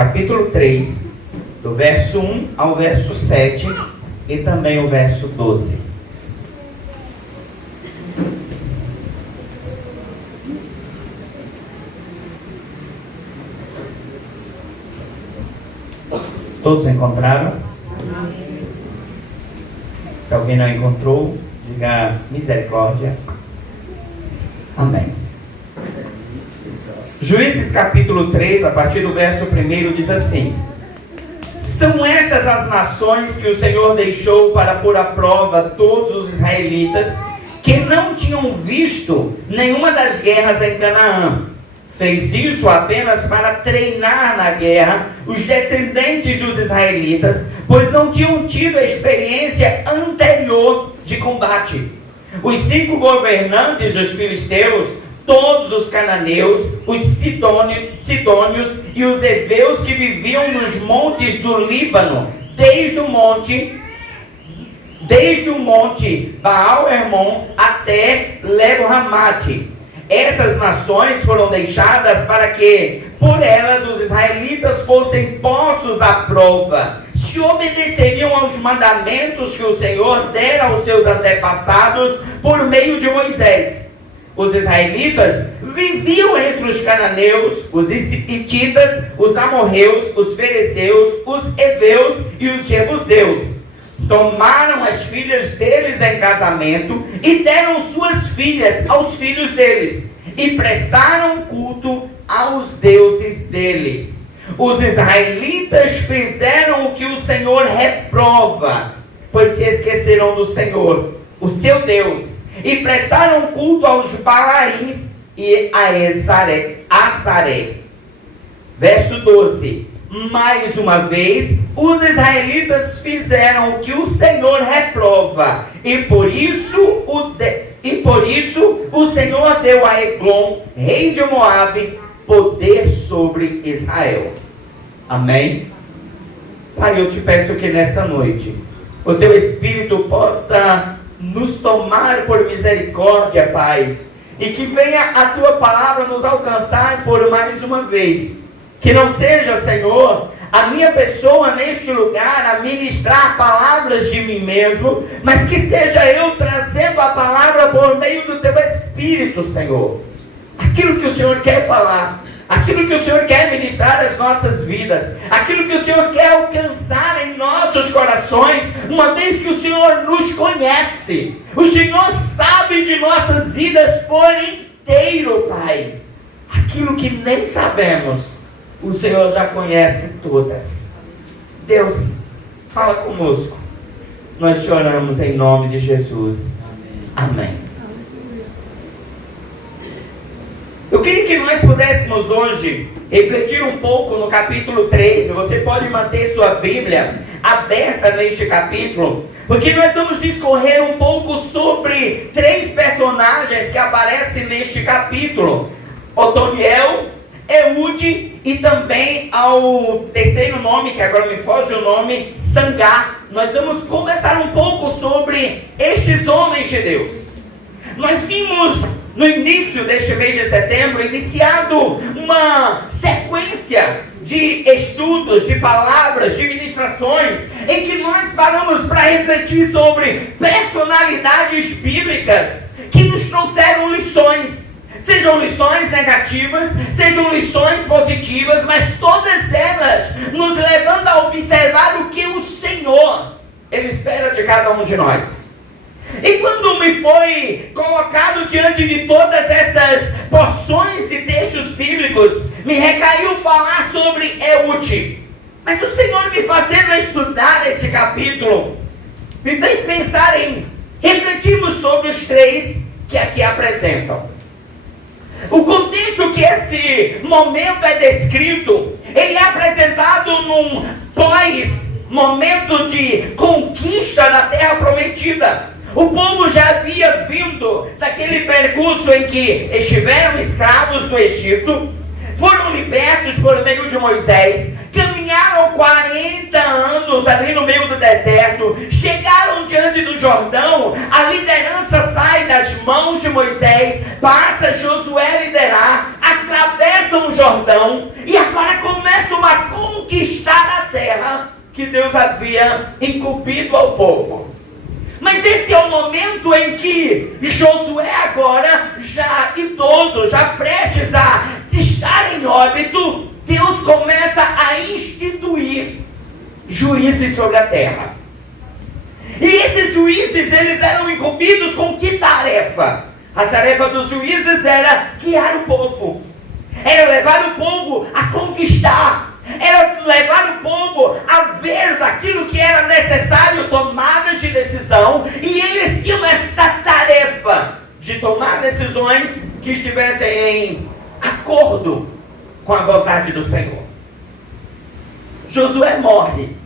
capítulo 3, do verso 1 ao verso 7 e também o verso 12. Todos encontraram? Amém. Se alguém não encontrou, diga misericórdia. Amém. Juízes capítulo 3, a partir do verso 1, diz assim: são estas as nações que o Senhor deixou para pôr à prova todos os israelitas que não tinham visto nenhuma das guerras em Canaã. Fez isso apenas para treinar na guerra os descendentes dos israelitas, pois não tinham tido a experiência anterior de combate. Os 5 governantes dos filisteus, todos os cananeus, os sidônios e os heveus que viviam nos montes do Líbano, desde o monte Baal-Hermon até Lebo-Hamate. Essas nações foram deixadas para que, por elas, os israelitas fossem postos à prova, se obedeceriam aos mandamentos que o Senhor dera aos seus antepassados por meio de Moisés. Os israelitas viviam entre os cananeus, os hititas, os amorreus, os fereceus, os heveus e os jebuseus. Tomaram as filhas deles em casamento e deram suas filhas aos filhos deles, e prestaram culto aos deuses deles. Os israelitas fizeram o que o Senhor reprova, pois se esqueceram do Senhor, o seu Deus, e prestaram culto aos Balaíns e a Assaré. Verso 12. Mais uma vez, os israelitas fizeram o que o Senhor reprova, e por isso o Senhor deu a Eglon, rei de Moabe, poder sobre Israel. Amém? Pai, eu te peço que nessa noite o teu Espírito possa nos tomar por misericórdia, Pai, e que venha a tua palavra nos alcançar por mais uma vez. Que não seja, Senhor, a minha pessoa neste lugar a ministrar palavras de mim mesmo, mas que seja eu trazendo a palavra por meio do teu Espírito, Senhor. Aquilo que o Senhor quer falar, aquilo que o Senhor quer ministrar às nossas vidas, aquilo que o Senhor quer alcançar em nossos corações, uma vez que o Senhor nos conhece, o Senhor sabe de nossas vidas por inteiro, Pai. Aquilo que nem sabemos, o Senhor já conhece todas. Deus, fala conosco. Nós te oramos em nome de Jesus. Amém. Eu queria que nós pudéssemos hoje refletir um pouco no capítulo 3. Você pode manter sua Bíblia aberta neste capítulo, porque nós vamos discorrer um pouco sobre 3 personagens que aparecem neste capítulo: Otoniel, Eude e também ao terceiro nome, que agora me foge o nome, Sangar. Nós vamos conversar um pouco sobre estes homens de Deus. Nós vimos no início deste mês de setembro, iniciado uma sequência de estudos, de palavras, de ministrações, em que nós paramos para refletir sobre personalidades bíblicas que nos trouxeram lições. Sejam lições negativas, sejam lições positivas, mas todas elas nos levando a observar o que o Senhor, Ele espera de cada um de nós. E quando me foi colocado diante de todas essas porções e textos bíblicos, me recaiu falar sobre Eude. Mas o Senhor me fazendo estudar este capítulo, me fez pensar em refletirmos sobre os 3 que aqui apresentam. O contexto que esse momento é descrito, ele é apresentado num pós-momento de conquista da terra prometida. O povo já havia vindo daquele percurso em que estiveram escravos no Egito, foram libertos por meio de Moisés, caminharam 40 anos ali no meio do deserto, chegaram diante do Jordão, a liderança sai das mãos de Moisés, passa Josué a liderar, a atravessam o Jordão e agora começam a conquistar a terra que Deus havia incumbido ao povo. Mas esse é o momento em que Josué, agora já idoso, já prestes a estar em óbito, Deus começa a instituir juízes sobre a terra. E esses juízes, eles eram incumbidos com que tarefa? A tarefa dos juízes era guiar o povo, era levar o povo a conquistar, era levar o povo a ver daquilo que era necessário, tomadas de decisão, e eles tinham essa tarefa de tomar decisões que estivessem em acordo com a vontade do Senhor. Josué morre,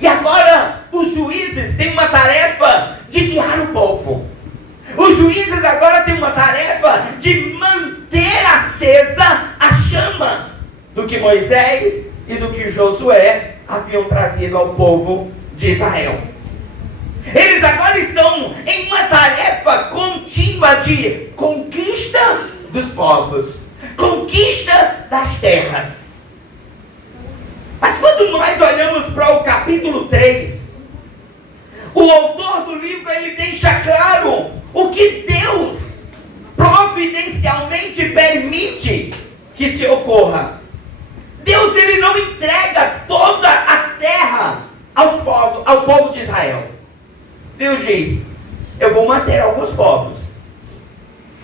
e agora os juízes têm uma tarefa de guiar o povo. Os juízes agora têm uma tarefa de manter acesa a chama do que Moisés e do que Josué haviam trazido ao povo de Israel. Eles agora estão em uma tarefa contínua de conquista dos povos, conquista das terras. Mas quando nós olhamos para o capítulo 3, o autor do livro, ele deixa claro o que Deus providencialmente permite que se ocorra. Deus, ele não entrega toda a terra ao povo de Israel. Deus diz: eu vou manter alguns povos.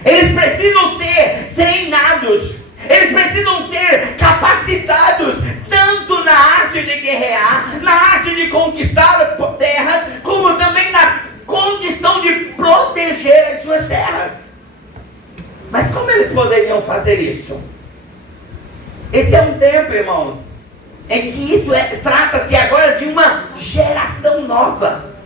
Eles precisam ser treinados, eles precisam ser capacitados, tanto na arte de guerrear, na arte de conquistar terras, como também na condição de proteger as suas terras. Mas como eles poderiam fazer isso? Esse é um tempo, irmãos, em que isso trata-se agora de uma geração nova.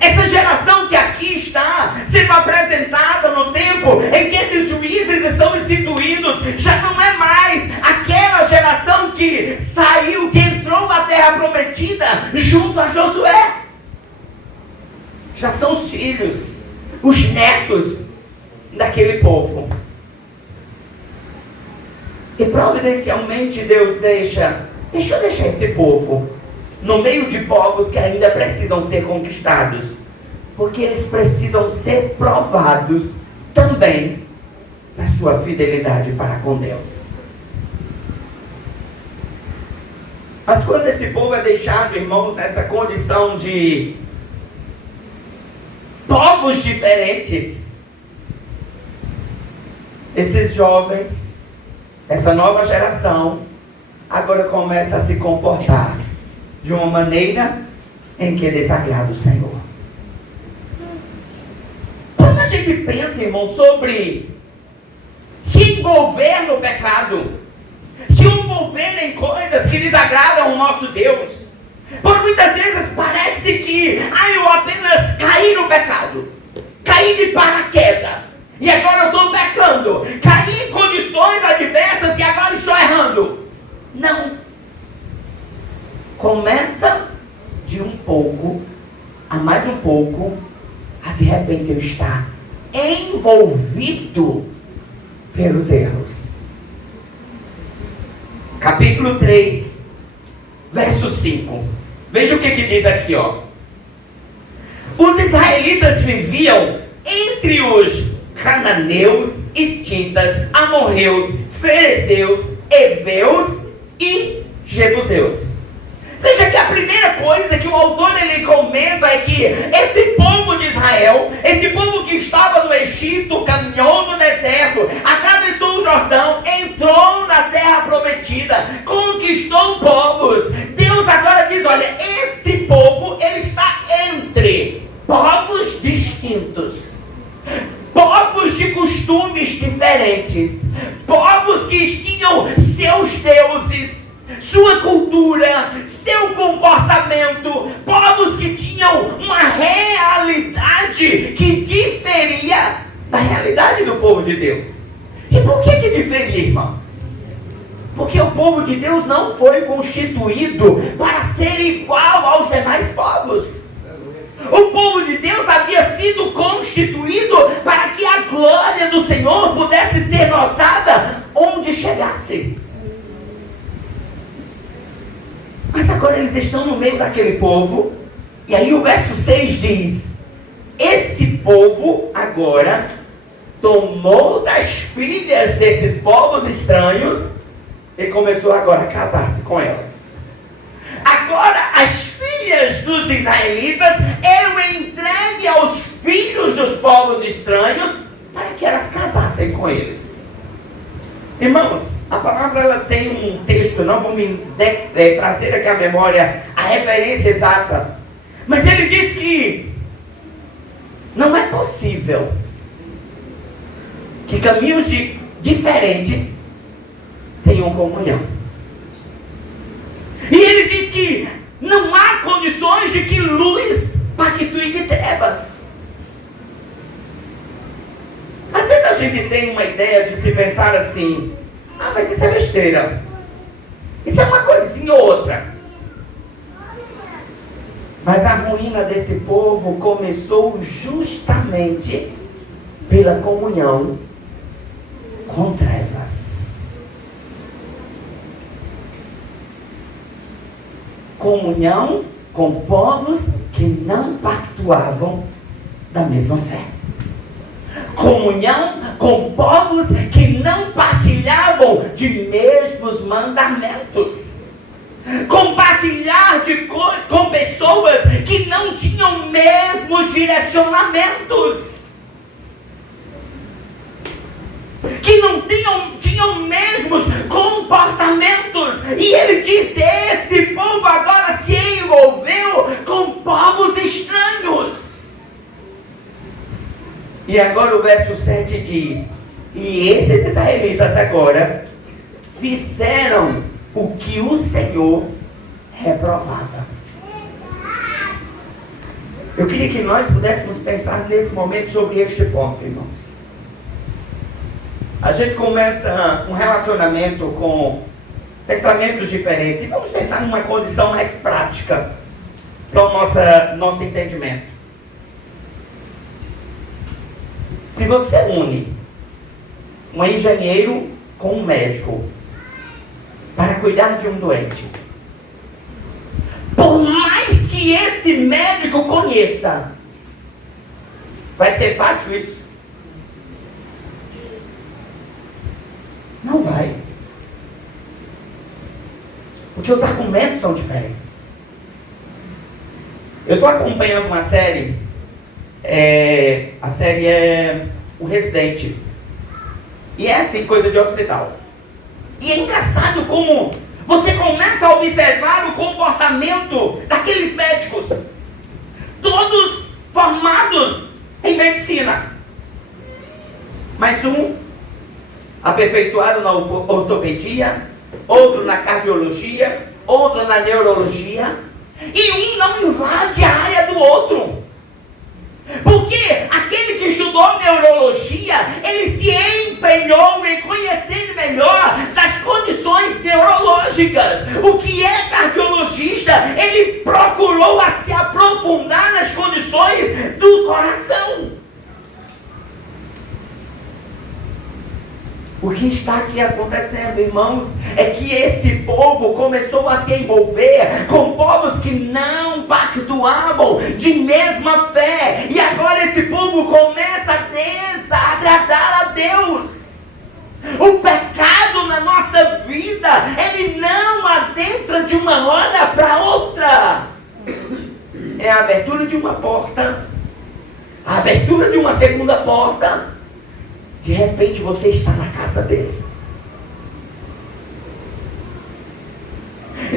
Essa geração que aqui está sendo apresentada no tempo em que esses juízes são instituídos, já não é mais aquela geração que saiu, que entrou na terra prometida junto a Josué. Já são os filhos, os netos daquele povo. E providencialmente Deus deixa eu deixar esse povo no meio de povos que ainda precisam ser conquistados, porque eles precisam ser provados também na sua fidelidade para com Deus. Mas quando esse povo é deixado, irmãos, nessa condição de povos diferentes, esses jovens, essa nova geração, agora começa a se comportar de uma maneira em que desagrada o Senhor. Quando a gente pensa, irmão, sobre se envolver no pecado, se envolver em coisas que desagradam o nosso Deus, por muitas vezes parece que eu apenas caí no pecado, caí de paraquedas, e agora eu estou pecando, caí em condições adversas e agora estou errando. Não. Começa de um pouco a mais um pouco, a de repente eu estar envolvido pelos erros. Capítulo 3, verso 5. Veja o que diz aqui, ó. Os israelitas viviam entre os cananeus, hititas, amorreus, ferezeus, heveus e jebuseus. Veja que a primeira coisa que o autor ele comenta é que esse povo de Israel, esse povo que estava no Egito, caminhou no deserto, atravessou o Jordão, entrou na terra prometida, conquistou povos. Deus agora diz, olha, esse povo ele está entre povos distintos, povos de costumes diferentes, povos que tinham seus deuses, sua cultura, seu comportamento, povos que tinham uma realidade que diferia da realidade do povo de Deus. E por que diferia, irmãos? Porque o povo de Deus não foi constituído para ser igual aos demais povos. O povo de Deus havia sido constituído para que a glória do Senhor pudesse ser notada onde chegasse. Mas agora eles estão no meio daquele povo, e aí o verso 6 diz: esse povo agora tomou das filhas desses povos estranhos e começou agora a casar-se com elas. Agora as filhas dos israelitas eram entregues aos filhos dos povos estranhos para que elas casassem com eles. Irmãos, a palavra ela tem um texto, não vou me trazer aqui à memória a referência exata, mas ele diz que não é possível que caminhos diferentes tenham comunhão. E ele diz que não há condições de que luz pactue de trevas. Às vezes a gente tem uma ideia de se pensar assim: ah, mas isso é besteira, isso é uma coisinha ou outra. Mas a ruína desse povo começou justamente pela comunhão com trevas. Comunhão com povos que não pactuavam da mesma fé. Comunhão com povos que não partilhavam de mesmos mandamentos. Compartilhar com pessoas que não tinham mesmos direcionamentos, que não tinham mesmos comportamentos. E ele diz: esse povo agora se envolveu com povos estranhos. E agora o verso 7 diz: e esses israelitas agora fizeram o que o Senhor reprovava. Eu queria que nós pudéssemos pensar nesse momento sobre este ponto, irmãos. A gente começa um relacionamento com pensamentos diferentes, e vamos tentar numa condição mais prática para o nosso entendimento. Se você une um engenheiro com um médico para cuidar de um doente, por mais que esse médico conheça, vai ser fácil isso? Não vai. Porque os argumentos são diferentes. Eu estou acompanhando uma série, a série é O Residente, e é assim, coisa de hospital. E é engraçado como você começa a observar o comportamento daqueles médicos, todos formados em medicina, mas um aperfeiçoado na ortopedia, outro na cardiologia, outro na neurologia, e um não invade a área do outro. Porque aquele que estudou neurologia, ele se empenhou em conhecer melhor das condições neurológicas. O que é cardiologista, ele procurou a se aprofundar nas condições do coração. O que está aqui acontecendo, irmãos, é que esse povo começou a se envolver com povos que não pactuavam de mesma fé. E agora esse povo começa a desagradar a Deus. O pecado na nossa vida, ele não adentra de uma hora para outra. É a abertura de uma porta, a abertura de uma segunda porta. De repente você está na casa dele.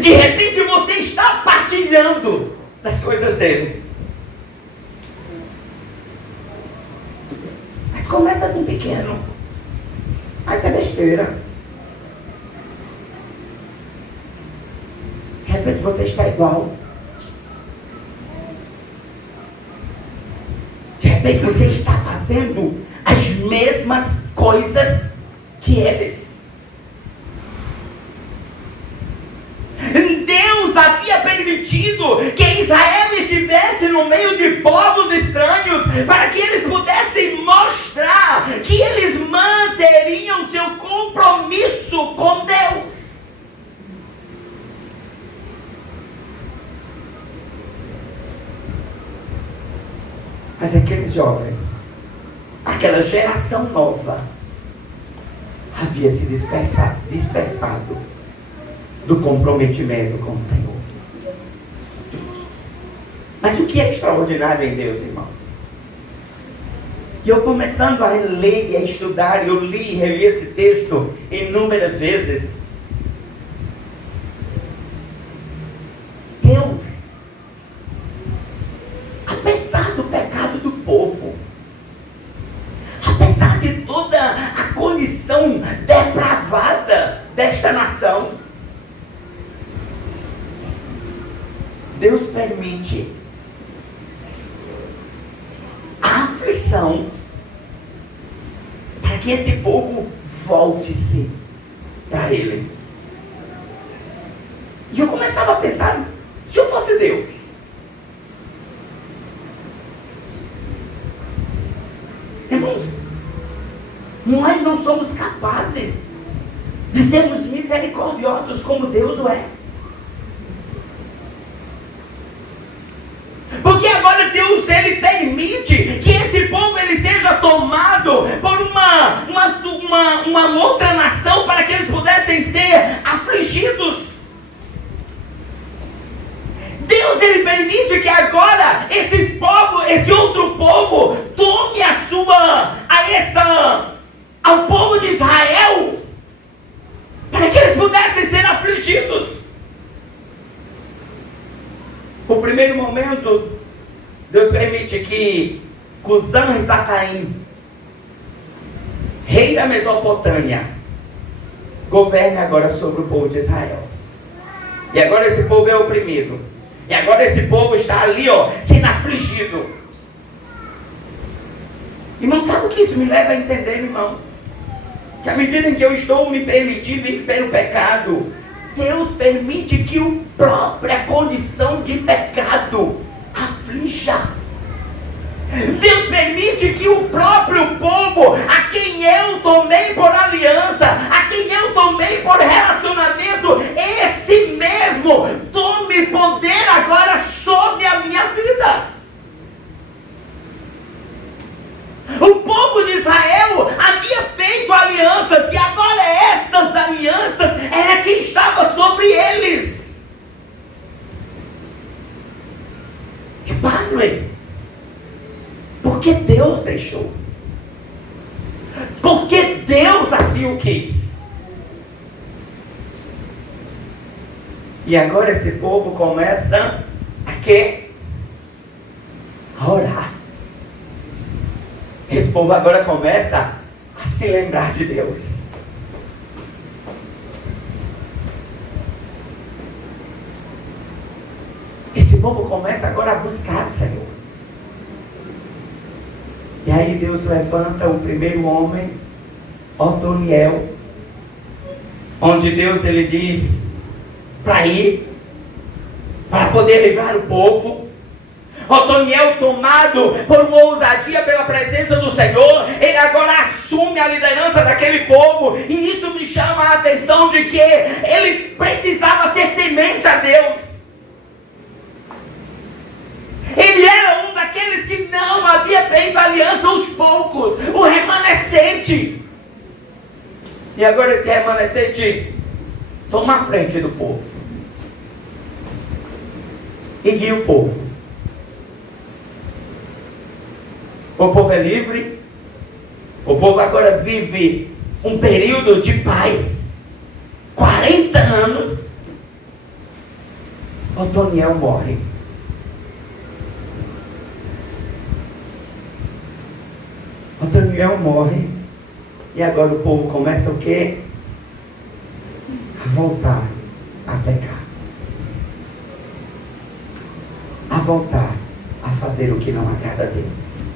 De repente você está partilhando das coisas dele. Mas começa com pequeno. Mas é besteira. De repente você está igual. De repente você está fazendo as mesmas coisas que eles. Deus havia permitido que Israel estivesse no meio de povos estranhos para que eles pudessem mostrar que eles manteriam seu compromisso com Deus. Mas aqueles jovens, aquela geração nova, havia se dispersado do comprometimento com o Senhor. Mas o que é extraordinário em Deus, irmãos? E eu começando a ler e a estudar, eu li e reli esse texto inúmeras vezes. Deus, apesar do pecado do povo, apesar de toda a condição depravada desta nação, Deus permite a aflição para que esse povo volte-se para Ele. E eu começava a pensar, se eu fosse Deus, irmãos, nós não somos capazes de sermos misericordiosos como Deus o é. Porque agora Deus, Ele permite que esse povo ele seja tomado por uma outra nação para que eles pudessem ser afligidos. Deus, Ele permite que agora esse outro povo tome ao povo de Israel, para que eles pudessem ser afligidos. No primeiro momento, Deus permite que Cusã-Risataim, rei da Mesopotâmia, governe agora sobre o povo de Israel. E agora esse povo é oprimido. E agora esse povo está ali, sendo afligido. Irmãos, sabe o que isso me leva a entender, irmãos? Que à medida em que eu estou me permitindo ir pelo pecado, Deus permite que a própria condição de pecado aflija. Deus permite que o próprio povo, a quem eu tomei por aliança, a quem eu tomei por relacionamento, esse mesmo tome poder agora sobre a minha vida. O povo de Israel havia feito alianças, e agora essas alianças era quem estava sobre eles. E pasmem, porque Deus deixou, porque Deus assim o quis. E agora esse povo começa a quê? A orar. Esse povo agora começa a se lembrar de Deus. Esse povo começa agora a buscar o Senhor. E aí Deus levanta o primeiro homem, Otoniel, onde Deus ele diz para ir, para poder livrar o povo. Otoniel, tomado por uma ousadia pela presença do Senhor, ele agora assume a liderança daquele povo, e isso me chama a atenção de que ele precisava ser temente a Deus. Ele era um daqueles que não havia feito aliança, os poucos, o remanescente. E agora esse remanescente toma a frente do povo e guia o povo. O povo é livre. O povo agora vive um período de paz. 40 anos. Otoniel morre. Otoniel morre. E agora o povo começa o quê? A voltar a pecar. A voltar a fazer o que não agrada a Deus.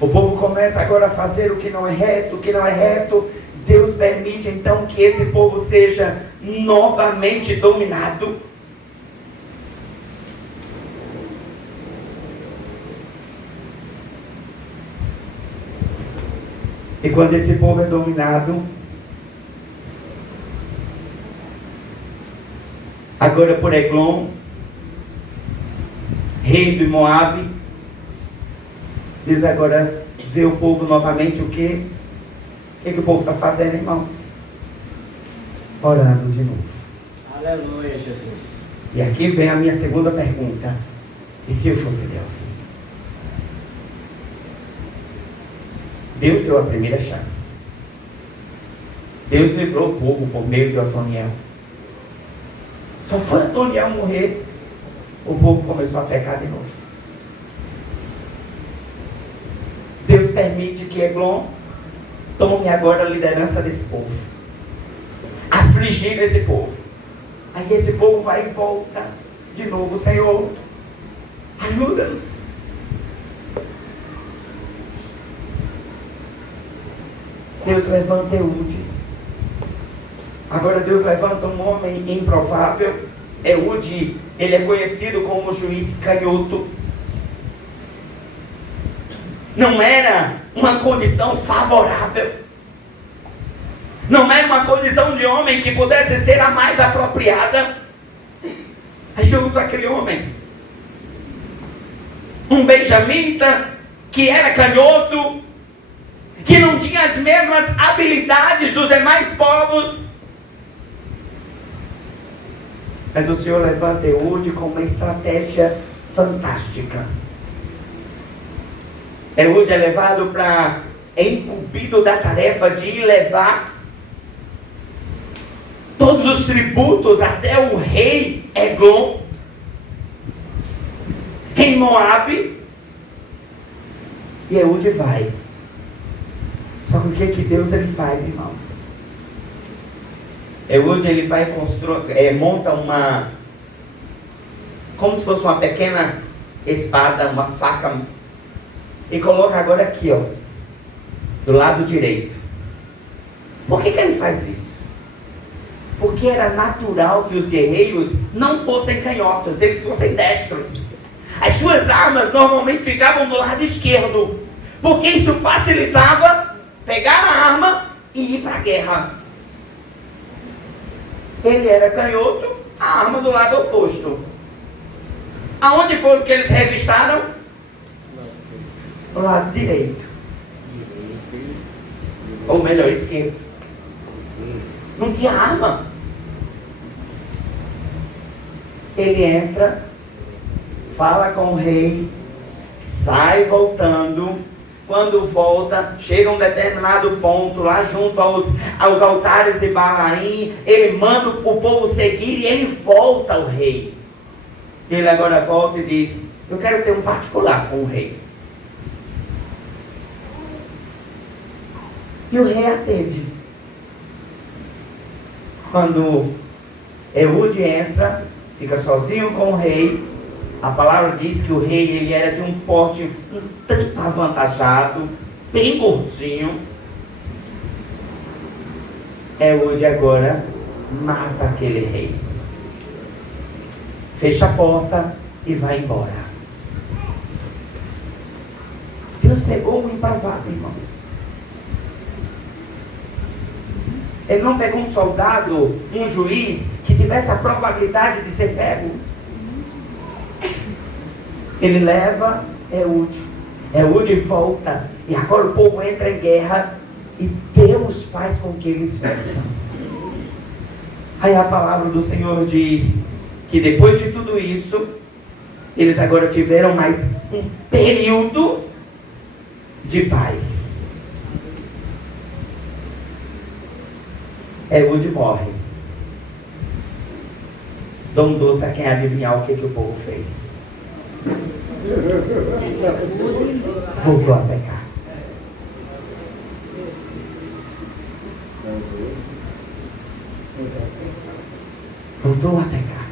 O povo começa agora a fazer o que não é reto, o que não é reto. Deus permite então que esse povo seja novamente dominado. E quando esse povo é dominado, agora por Eglon, rei de Moabe, Deus agora vê o povo novamente o quê? O que o povo está fazendo, irmãos? Orando de novo. Aleluia, Jesus. E aqui vem a minha segunda pergunta. E se eu fosse Deus? Deus deu a primeira chance. Deus livrou o povo por meio de Otoniel. Só foi Otoniel morrer, o povo começou a pecar de novo. Deus permite que Eglon tome agora a liderança desse povo, afligindo esse povo. Aí esse povo vai e volta de novo. Senhor, ajuda-nos. Deus levanta Eude. Agora Deus levanta um homem improvável. Eude, ele é conhecido como juiz canhoto. Não era uma condição favorável. Não era uma condição de homem que pudesse ser a mais apropriada. Aí Deus usa aquele homem, um benjamita, que era canhoto, que não tinha as mesmas habilidades dos demais povos. Mas o Senhor levanta Eude com uma estratégia fantástica. Eude é levado para, é incumbido da tarefa de ir levar todos os tributos até o rei Eglon, em Moabe. E Eude vai. Só que o que Deus ele faz, irmãos? Eude ele vai monta uma, como se fosse uma pequena espada, uma faca, e coloca agora aqui, ó, do lado direito. Por que ele faz isso? Porque era natural que os guerreiros não fossem canhotos, eles fossem destros. As suas armas normalmente ficavam do lado esquerdo, porque isso facilitava pegar a arma e ir para a guerra. Ele era canhoto, a arma do lado oposto. Aonde foram que eles revistaram? Do lado direito. Ou melhor, esquerdo. Não tinha arma. Ele entra, fala com o rei, sai voltando. Quando volta, chega a um determinado ponto, lá junto aos altares de Balaim, ele manda o povo seguir e ele volta ao rei. Ele agora volta e diz: eu quero ter um particular com o rei. E o rei atende. Quando Eude entra, fica sozinho com o rei, a palavra diz que o rei ele era de um porte um tanto avantajado, bem gordinho. Eude agora mata aquele rei, fecha a porta e vai embora. Deus pegou um improvável, irmãos. Ele não pegou um soldado, um juiz, que tivesse a probabilidade de ser pego. Ele leva Eude. Eude volta. E agora o povo entra em guerra. E Deus faz com que eles vençam. Aí a palavra do Senhor diz que depois de tudo isso, eles agora tiveram mais um período de paz. Eude morre. Dom doce a quem adivinhar o que o povo fez. Voltou a pecar. Voltou a pecar.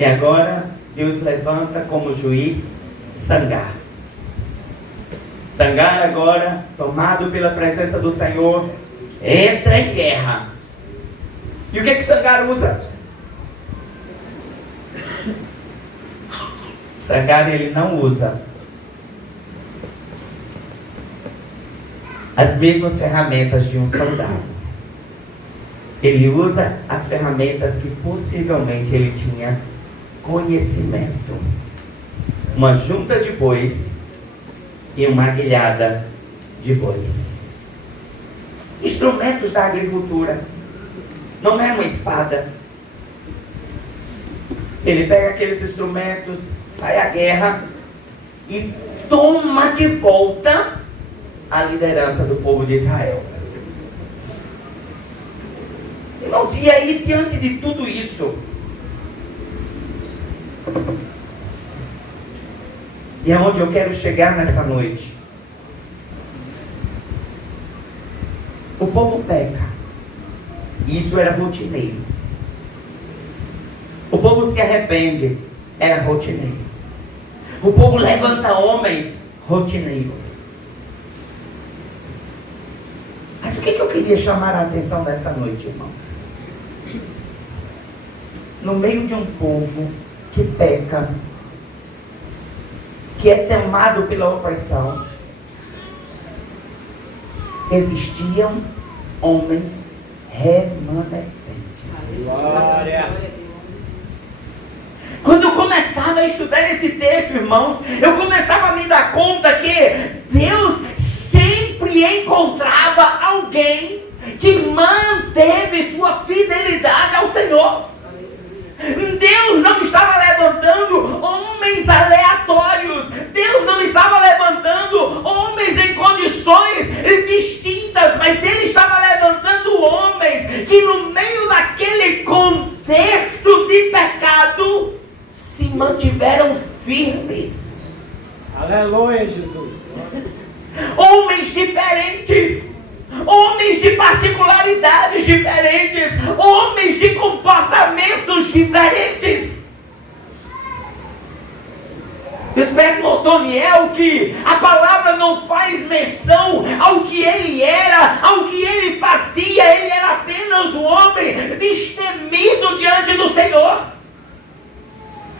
E agora Deus levanta como juiz Sangar. Sangar agora, tomado pela presença do Senhor, entra em guerra. E o que Sangar usa? Sangar ele não usa as mesmas ferramentas de um soldado. Ele usa as ferramentas que possivelmente ele tinha conhecimento. Uma junta de bois e uma aguilhada de bois. Instrumentos da agricultura. Não é uma espada. Ele pega aqueles instrumentos, sai à guerra e toma de volta a liderança do povo de Israel. Irmãos, e aí diante de tudo isso, e é onde eu quero chegar nessa noite. O povo peca. E isso era rotineiro. O povo se arrepende. Era rotineiro. O povo levanta homens. Rotineiro. Mas o que eu queria chamar a atenção nessa noite, irmãos? No meio de um povo que peca, que é temado pela opressão, existiam homens remanescentes. Glória. Quando eu começava a estudar esse texto, irmãos, eu começava a me dar conta que Deus sempre encontrava alguém que manteve sua fidelidade ao Senhor. Deus não estava levantando homens aleatórios. Deus não estava levantando homens em condições distintas, mas Ele estava levantando homens que no meio daquele contexto de pecado se mantiveram firmes. Aleluia, Jesus. Homens diferentes, homens de particularidades diferentes, homens de comportamentos diferentes. Deus perguntou ao Otoniel que a palavra não faz menção ao que ele era, ao que ele fazia. Ele era apenas um homem destemido diante do Senhor.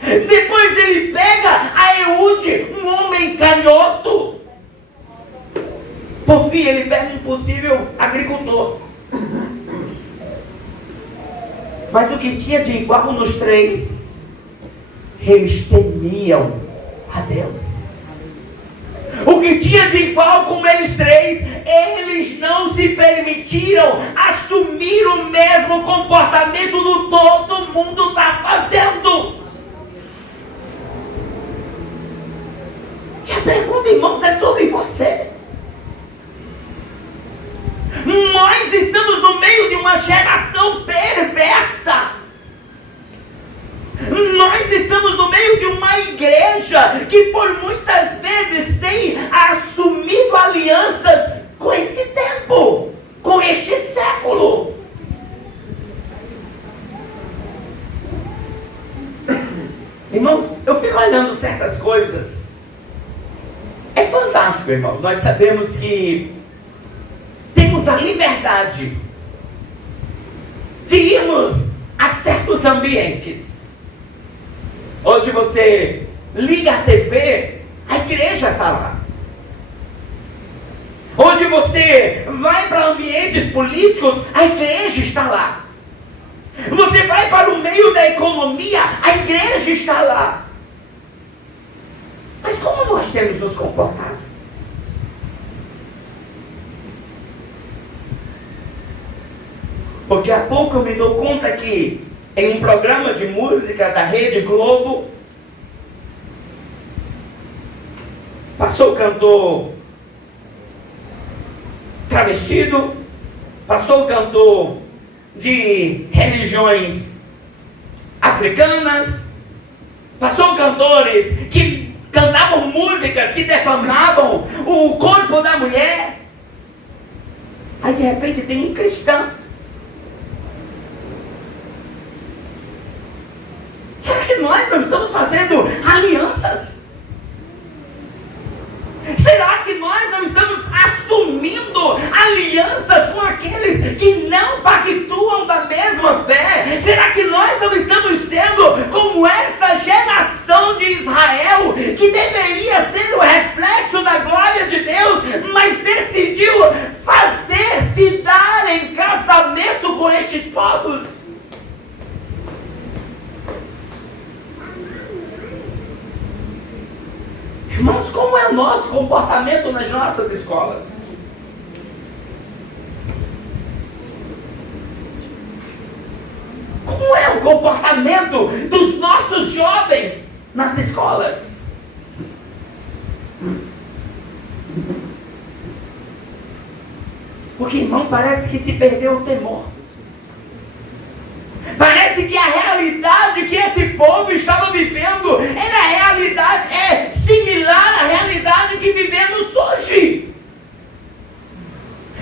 Depois ele pega a Eude, um homem canhoto. Por fim, ele pega um possível agricultor. Mas o que tinha de igual nos três? Eles temiam a Deus. O que tinha de igual com eles três? Eles não se permitiram assumir o mesmo comportamento do todo mundo está fazendo. E a pergunta, irmãos, é sobre você. Nós estamos no meio de uma geração perversa. Nós estamos no meio de uma igreja que por muitas vezes tem assumido alianças com esse tempo, com este século. Irmãos, eu fico olhando certas coisas. É fantástico, irmãos. Nós sabemos que temos a liberdade de irmos a certos ambientes. Hoje você liga a TV, a igreja está lá. Hoje você vai para ambientes políticos, a igreja está lá. Você vai para o meio da economia, a igreja está lá. Mas como nós temos nos comportado? Porque há pouco eu me dou conta que em um programa de música da Rede Globo, passou o cantor travestido, passou o cantor de religiões africanas, passou cantores que cantavam músicas que defamavam o corpo da mulher. Aí de repente tem um cristão. Será que nós não estamos fazendo alianças? Será que nós não estamos assumindo alianças com aqueles que não pactuam da mesma fé? Será que nós não estamos sendo como essa geração de Israel, que deveria ser o reflexo da glória de Deus, mas decidiu nosso comportamento nas nossas escolas? Como é o comportamento dos nossos jovens nas escolas? Porque, irmão, parece que se perdeu o temor. Parece que a realidade que esse povo estava vivendo era a realidade, similar à realidade que vivemos hoje.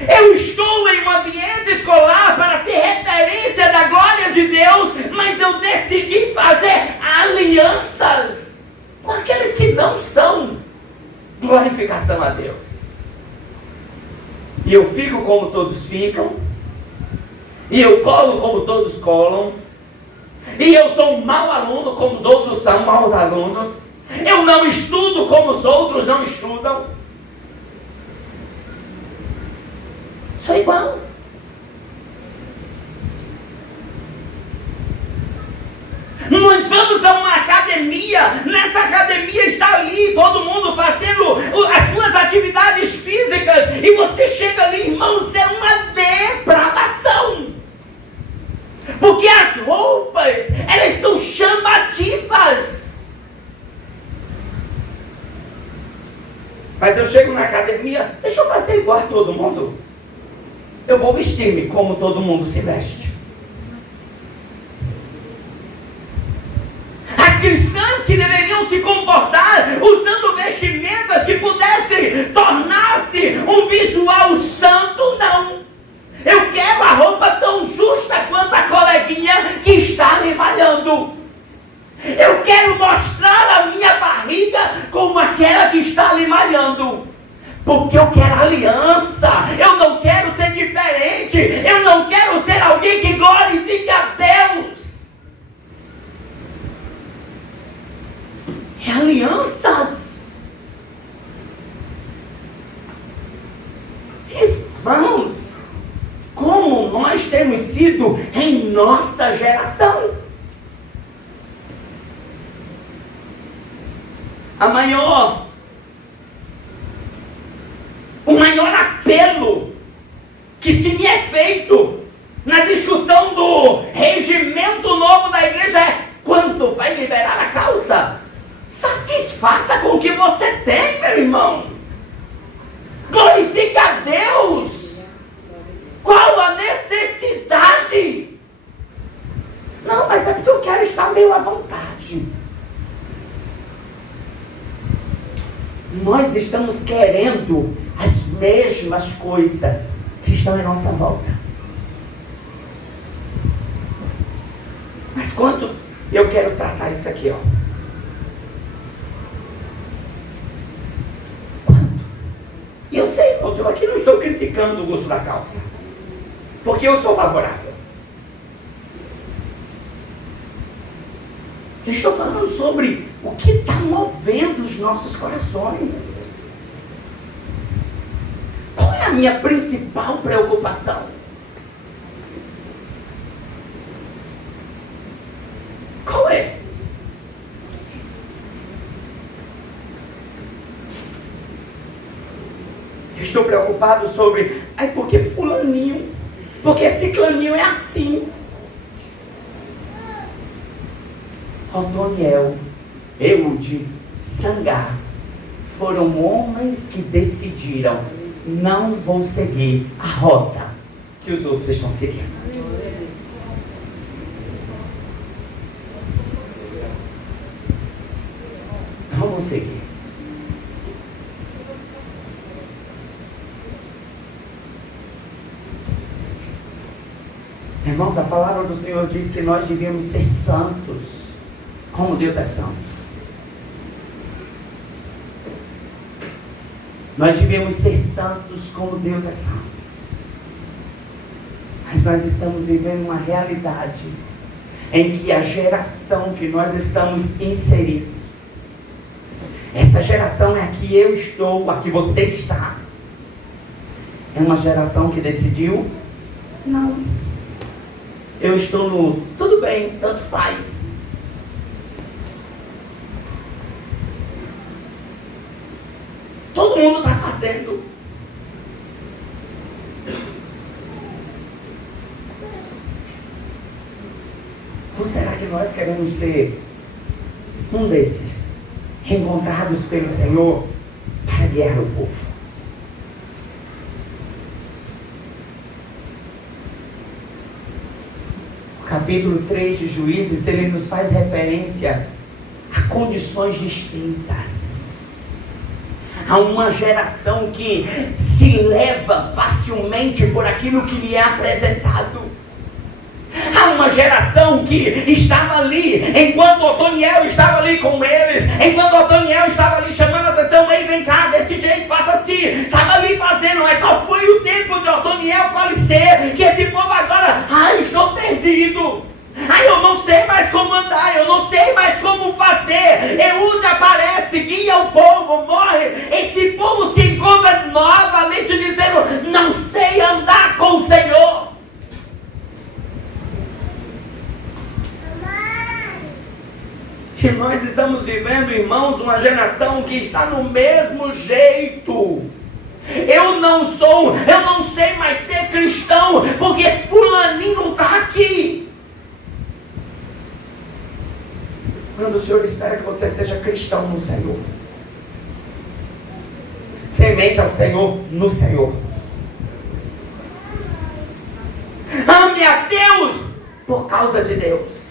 Eu estou em um ambiente escolar para ser referência da glória de Deus, mas eu decidi fazer alianças com aqueles que não são glorificação a Deus. E eu fico como todos ficam, e eu colo como todos colam, e eu sou um mau aluno como os outros são maus alunos, eu não estudo como os outros não estudam, sou igual. Nós vamos a uma academia, nessa academia está ali todo mundo fazendo as suas atividades físicas, e você chega ali, irmãos, é uma depravação, porque as roupas, elas são chamativas. Mas eu chego na academia, deixa eu fazer igual a todo mundo, eu vou vestir-me como todo mundo se veste. As cristãs que deveriam se comportar usando vestimentas que pudessem tornar-se um visual santo, não. Eu quero a roupa tão justa quanto a coleguinha que está ali malhando. Eu quero mostrar a minha barriga como aquela que está ali malhando. Porque eu quero aliança. Eu não quero ser diferente. Eu não quero ser alguém que glorifique a Deus. É alianças. Irmãos, como nós temos sido em nossa geração. O maior apelo que se me é feito na discussão do regimento novo da igreja é: quando vai liberar a calça? Satisfaça com o que você tem, meu irmão. Glorifica a Deus. Qual a necessidade? Não, mas é porque eu quero estar meio à vontade. Nós estamos querendo as mesmas coisas que estão em nossa volta. Mas quanto eu quero tratar isso aqui, ó. Quanto? E eu sei, irmãos, eu aqui não estou criticando o uso da calça, porque eu sou favorável. Eu estou falando sobre o que está movendo os nossos corações. Qual é a minha principal preocupação? Qual é? Eu estou preocupado sobre, porque fulaninho, porque ciclaninho é assim. Otoniel, Eude, Sangá foram homens que decidiram: não vou seguir a rota que os outros estão seguindo. Não vou seguir. Irmãos, a palavra do Senhor diz que nós devíamos ser santos, como Deus é santo. Nós devemos ser santos como Deus é santo. Mas nós estamos vivendo uma realidade em que a geração que nós estamos inseridos, essa geração é a que eu estou, a que você está, é uma geração que decidiu: não, eu estou no tudo bem, tanto faz. Todo mundo está fazendo. Ou será que nós queremos ser um desses encontrados pelo Senhor para guiar o povo? O capítulo 3 de Juízes, ele nos faz referência a condições distintas. Há uma geração que se leva facilmente por aquilo que lhe é apresentado. Há uma geração que estava ali, enquanto Otoniel estava ali com eles, enquanto Otoniel estava ali chamando a atenção, ei, vem cá, desse jeito, faça assim, estava ali fazendo, mas só foi o tempo de Otoniel falecer, que esse povo agora, estou perdido, eu não sei mais como andar, eu não sei mais como fazer. Eude aparece, guia o povo, morre, esse povo se encontra novamente dizendo, não sei andar com o Senhor. E nós estamos vivendo, irmãos, uma geração que está no mesmo jeito. Eu não sei mais ser cristão, porque fulaninho não está aqui. Quando o Senhor espera que você seja cristão no Senhor, temente ao Senhor no Senhor. Ame a Deus por causa de Deus.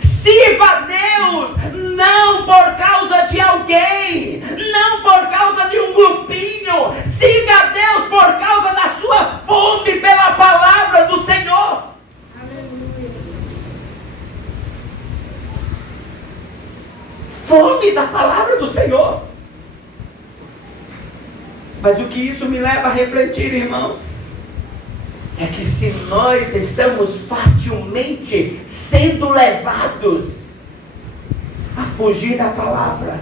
Sirva a Deus, não por causa de alguém, não por causa de um grupinho. Siga a Deus por causa da sua fome pela palavra do Senhor. Aleluia. Fome da palavra do Senhor. Mas o que isso me leva a refletir, irmãos, é que se nós estamos facilmente sendo levados a fugir da palavra,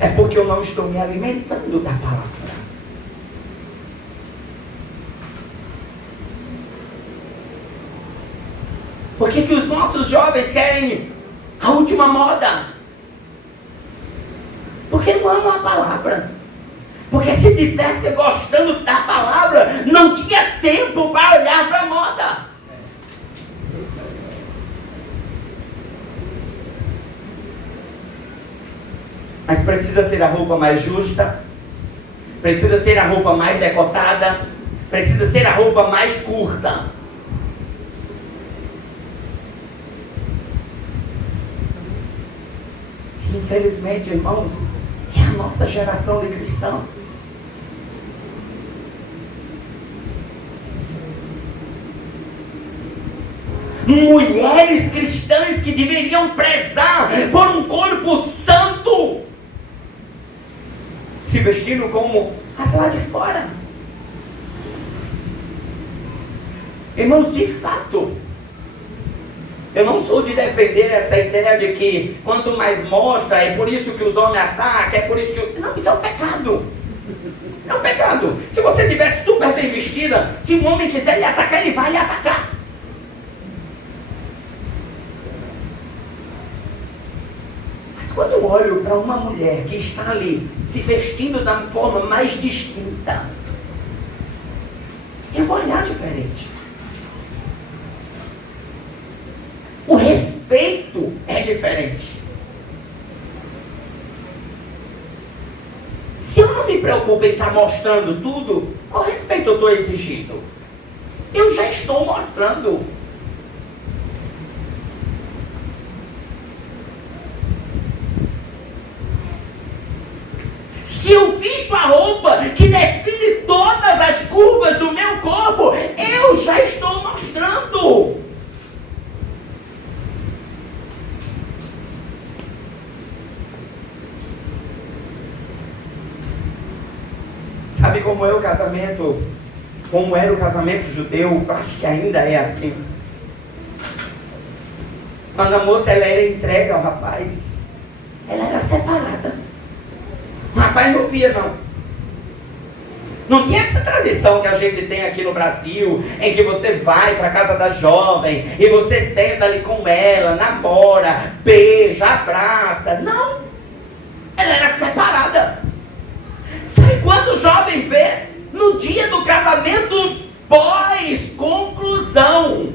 é porque eu não estou me alimentando da palavra. Por que os nossos jovens querem a última moda? Porque não amam a palavra. Porque se estivesse gostando da palavra, não tinha tempo para olhar para a moda. Mas precisa ser a roupa mais justa, precisa ser a roupa mais decotada, precisa ser a roupa mais curta. Infelizmente, irmãos, é a nossa geração de cristãos. Mulheres cristãs que deveriam prezar por um corpo santo, se vestindo como as lá de fora. Irmãos, de fato, eu não sou de defender essa ideia de que quanto mais mostra, é por isso que os homens atacam, é por isso que... Não, isso é um pecado. É um pecado. Se você estiver super bem vestida, se um homem quiser lhe atacar, ele vai lhe atacar. Mas quando eu olho para uma mulher que está ali, se vestindo da forma mais distinta, eu vou olhar diferente. O respeito é diferente. Se eu não me preocupo em estar mostrando tudo, qual respeito eu estou exigindo? Eu já estou mostrando. Se eu visto a roupa que define todas as curvas do meu corpo, eu já estou mostrando. Sabe como é o casamento? Como era o casamento judeu? Acho que ainda é assim. Quando a moça ela era entregue ao rapaz, ela era separada. O rapaz não via, não. Não tinha essa tradição que a gente tem aqui no Brasil, em que você vai para a casa da jovem e você senta ali com ela, namora, beija, abraça. Não. Ela dia do casamento pós-conclusão,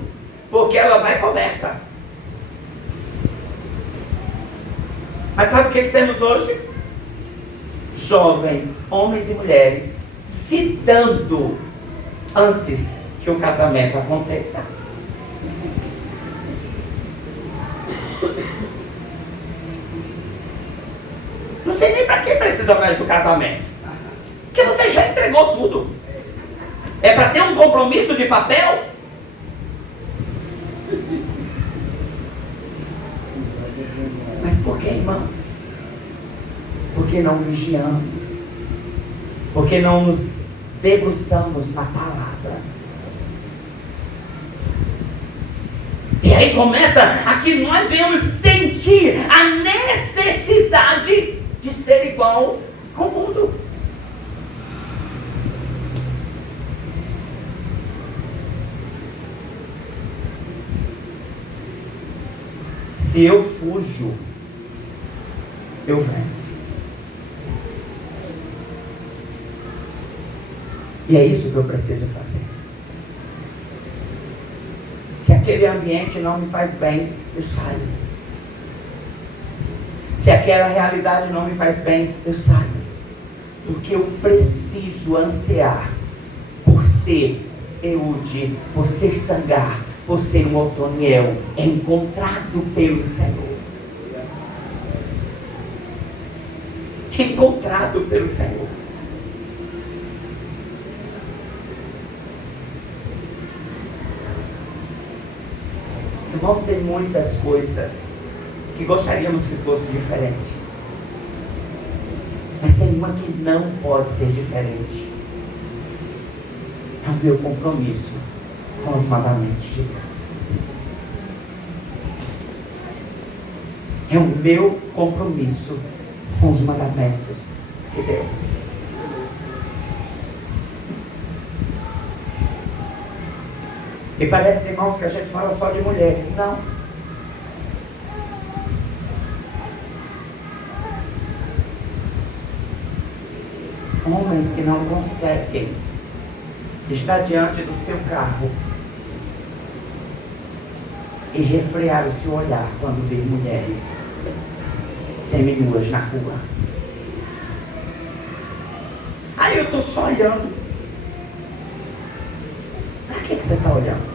porque ela vai coberta. Mas sabe o que temos hoje? Jovens, homens e mulheres, se dando antes que o casamento aconteça. Não sei nem para que precisa mais do casamento, porque você já entregou tudo. É para ter um compromisso de papel? Mas por que, irmãos? Porque não vigiamos, porque não nos debruçamos na palavra. E aí começa a que nós venhamos sentir a necessidade de ser igual ao mundo. Se eu fujo, eu venço. E é isso que eu preciso fazer. Se aquele ambiente não me faz bem, eu saio. Se aquela realidade não me faz bem, eu saio. Porque eu preciso ansiar por ser Eude, por ser Sangar, por ser um Otoniel encontrado pelo Senhor. Encontrado pelo Senhor. Irmãos, tem muitas coisas que gostaríamos que fosse diferente. Mas tem uma que não pode ser diferente. É o meu compromisso com os mandamentos de Deus. É o meu compromisso com os mandamentos de Deus. E parece, irmãos, que a gente fala só de mulheres. Não. Homens que não conseguem estar diante do seu carro e refrear o seu olhar quando vê mulheres seminuas na rua. Aí eu estou só olhando. Para que você está olhando?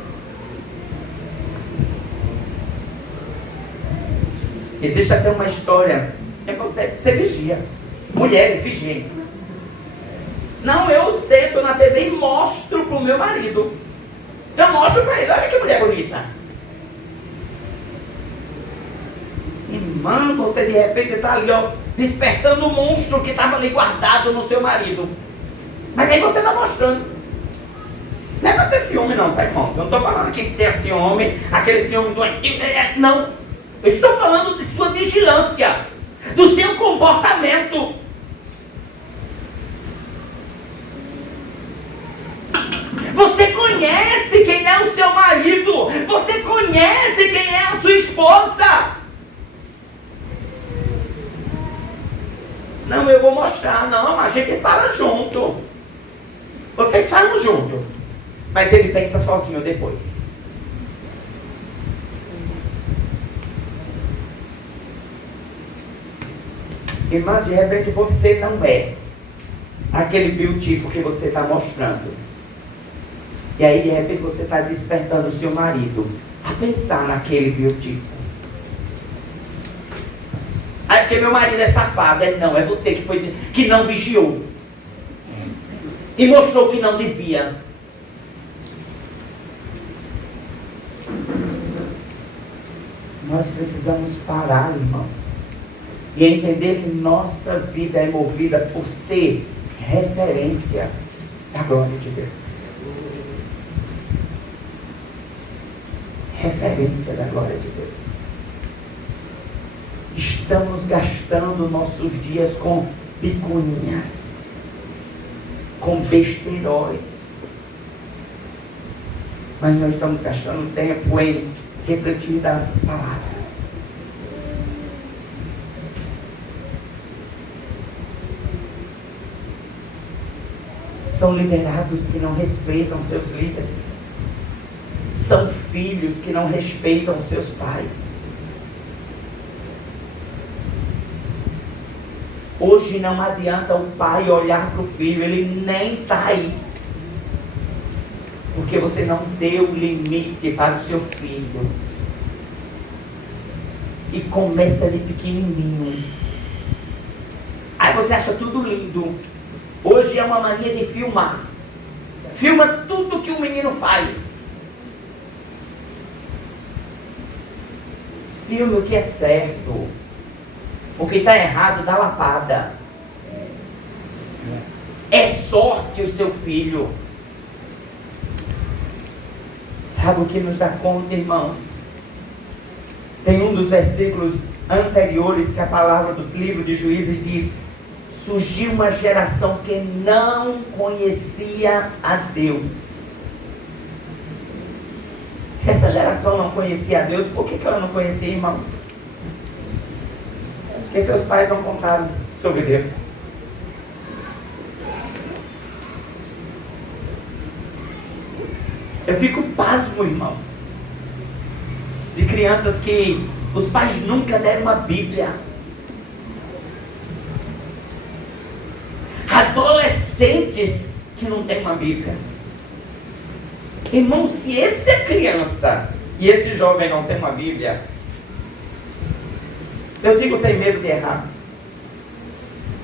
Existe até uma história. Você vigia. Mulheres vigiem. Não, eu sento na TV e mostro para o meu marido. Eu mostro para ele. Olha que mulher bonita. Irmão, você de repente está ali, ó, despertando o monstro que estava ali guardado no seu marido. Mas aí você está mostrando. Não é para ter ciúme não, tá, irmãos? Eu não estou falando aqui que ter ciúme, aquele ciúme doentio. Não. Eu estou falando de sua vigilância, do seu comportamento. Você conhece quem é o seu marido. Você conhece quem é a sua esposa. Não, eu vou mostrar. Não, a gente fala junto. Vocês falam junto. Mas ele pensa sozinho depois. Irmã, de repente você não é aquele biotipo que você está mostrando. E aí de repente você está despertando o seu marido a pensar naquele biotipo. Aí porque meu marido é safado. Não, é você que não vigiou. E mostrou que não devia. Nós precisamos parar, irmãos, e entender que nossa vida é movida por ser referência da glória de Deus. Referência da glória de Deus. Estamos gastando nossos dias com picuinhas, com besteiróis, mas nós estamos gastando tempo em refletir da palavra. São liderados que não respeitam seus líderes. São filhos que não respeitam seus pais. Hoje não adianta o pai olhar para o filho, ele nem está aí. Porque você não deu limite para o seu filho. E começa ali pequenininho. Aí você acha tudo lindo. Hoje é uma mania de filmar. Filma tudo que o menino faz. Filme o que é certo. O que está errado, dá lapada. É sorte o seu filho. Sabe o que nos dá conta, irmãos? Tem um dos versículos anteriores que a palavra do livro de Juízes diz: surgiu uma geração que não conhecia a Deus. Se essa geração não conhecia a Deus, por que ela não conhecia, irmãos? Porque seus pais não contaram sobre Deus. Eu fico pasmo, irmãos, de crianças que os pais nunca deram uma Bíblia. Adolescentes que não têm uma Bíblia. Irmão, se essa criança e esse jovem não tem uma Bíblia, eu digo sem medo de errar,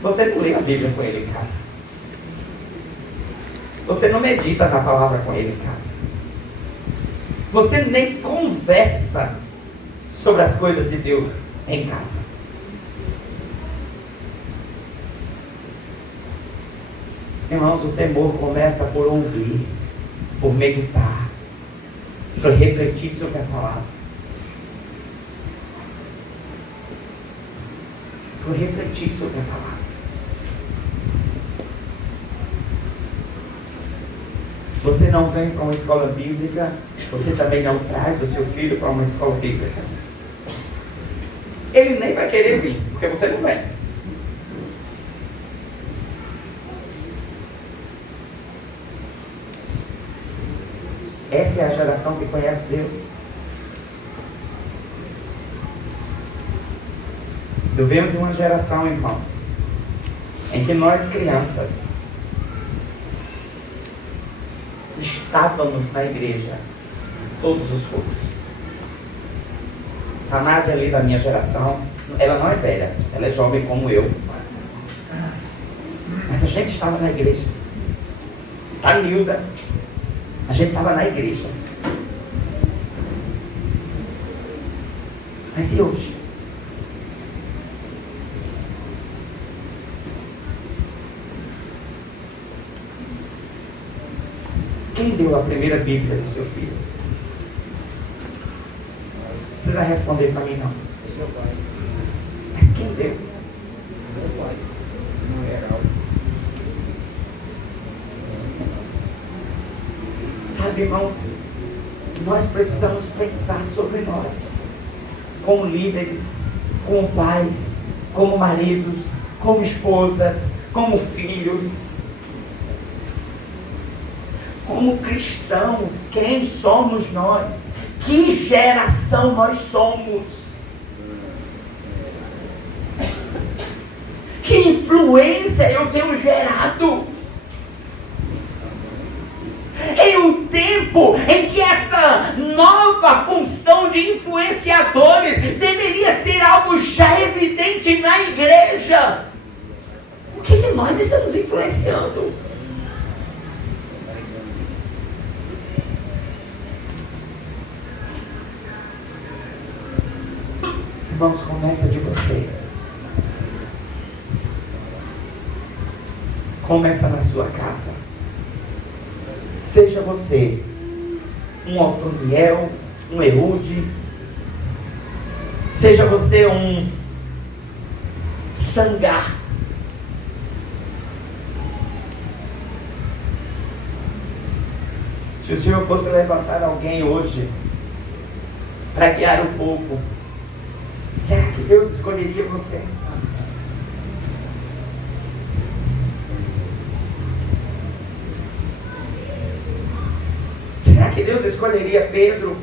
você não lê a Bíblia com ele em casa. Você não medita na palavra com ele em casa. Você nem conversa sobre as coisas de Deus em casa. Irmãos, o temor começa por ouvir, por meditar, por refletir sobre a palavra. Por refletir sobre a palavra. Você não vem para uma escola bíblica, você também não traz o seu filho para uma escola bíblica. Ele nem vai querer vir, porque você não vem. Essa é a geração que conhece Deus. Eu venho de uma geração, irmãos, em que nós crianças estávamos na igreja todos os cultos. A Nádia ali da minha geração, ela não é velha, ela é jovem como eu. Mas a gente estava na igreja. A Nilda, a gente estava na igreja. Mas e hoje? Quem deu a primeira Bíblia do seu filho? Não precisa responder para mim, não. Mas quem deu? Sabe, irmãos, nós precisamos pensar sobre nós, como líderes, como pais, como maridos, como esposas, como filhos. Como cristãos, quem somos nós? Que geração nós somos? Que influência eu tenho gerado? Em um tempo em que essa nova função de influenciadores deveria ser algo já evidente na igreja, o que nós estamos influenciando? Irmãos, começa de você. Começa na sua casa. Seja você um Otoniel, um Erude. Seja você um Sangar. Se o Senhor fosse levantar alguém hoje para guiar o povo, será que Deus escolheria você? escolheria Pedro?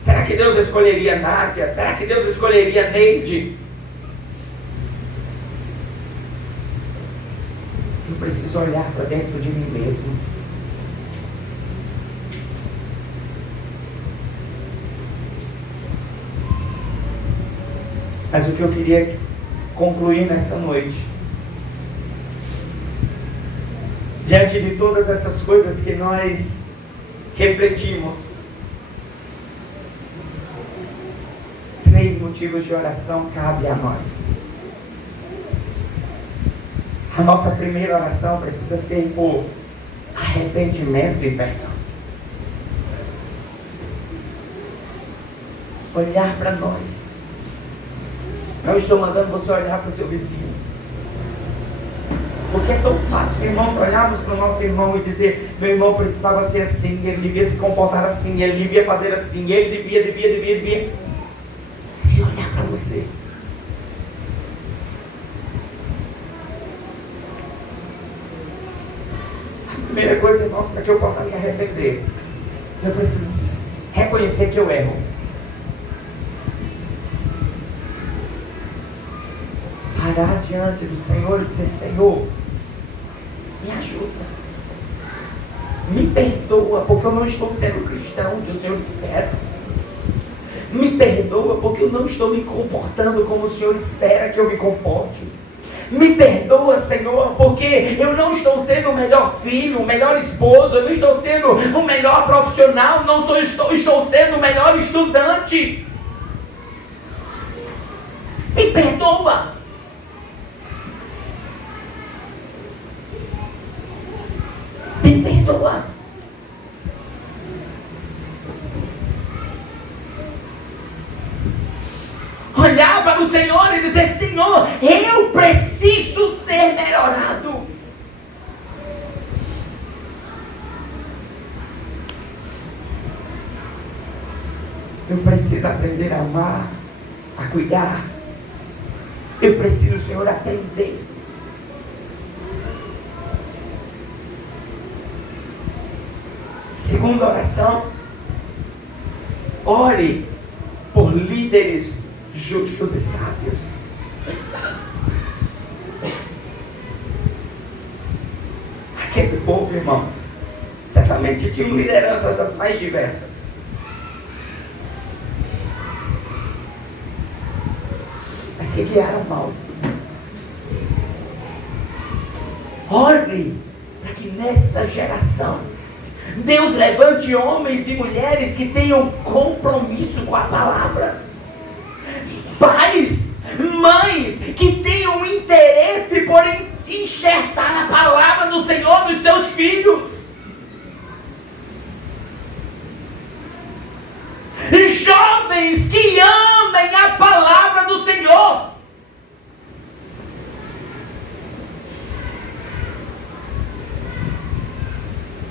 Será que Deus escolheria Nádia? Será que Deus escolheria Neide? Eu preciso olhar para dentro de mim mesmo. Mas o que eu queria concluir nessa noite, diante de todas essas coisas que nós refletimos, 3 motivos de oração cabe a nós. A nossa primeira oração precisa ser por arrependimento e perdão. Olhar para nós. Não estou mandando você olhar para o seu vizinho. Porque é tão fácil, irmãos, olharmos para o nosso irmão e dizer: meu irmão precisava ser assim, ele devia se comportar assim, ele devia fazer assim, ele devia. Se olhar para você. A primeira coisa, irmãos, para que eu possa me arrepender, eu preciso reconhecer que eu erro. Parar diante do Senhor e dizer: Senhor, me ajuda, me perdoa, porque eu não estou sendo cristão que o Senhor espera. Me perdoa porque eu não estou me comportando como o Senhor espera que eu me comporte. Me perdoa, Senhor, porque eu não estou sendo o melhor filho, o melhor esposo, eu não estou sendo o melhor profissional, estou sendo o melhor estudante. Me perdoa. Me perdoa. Olhar para o Senhor e dizer: Senhor, eu preciso ser melhorado. Eu preciso aprender a amar, a cuidar. Eu preciso, Senhor, aprender. Segunda oração: ore por líderes justos e sábios. Aquele povo, irmãos, certamente tinham lideranças das mais diversas. Mas que guiaram mal. Ore para que nessa geração Deus levante homens e mulheres que tenham compromisso com a palavra. Pais, mães que tenham interesse por enxertar a palavra do Senhor nos seus filhos. Jovens que amem a palavra do Senhor.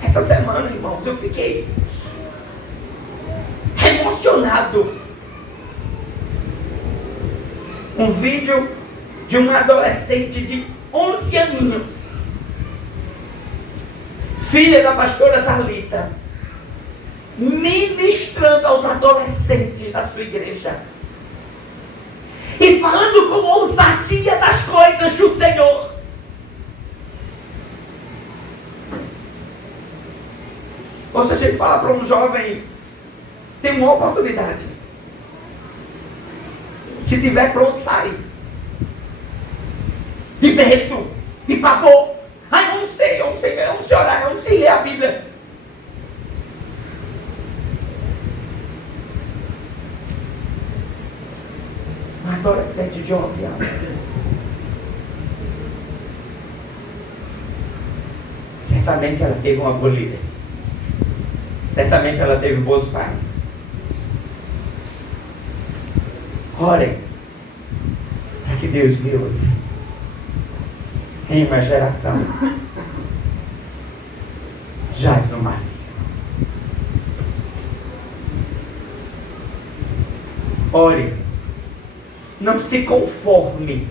Essa semana, irmãos, eu fiquei emocionado. Um vídeo de uma adolescente de 11 aninhos, filha da pastora Thalita, ministrando aos adolescentes da sua igreja e falando com ousadia das coisas do Senhor. Ou se a gente falar para um jovem: tem uma oportunidade, se tiver pronto, sai. De medo, de pavor. Ai, eu não sei orar, eu não sei ler a Bíblia. Uma adolescente de 11 anos. Certamente ela teve uma boa líder. Certamente ela teve bons pais. Orem para que Deus me use em uma geração jaz no maligno. Ore. Não se conforme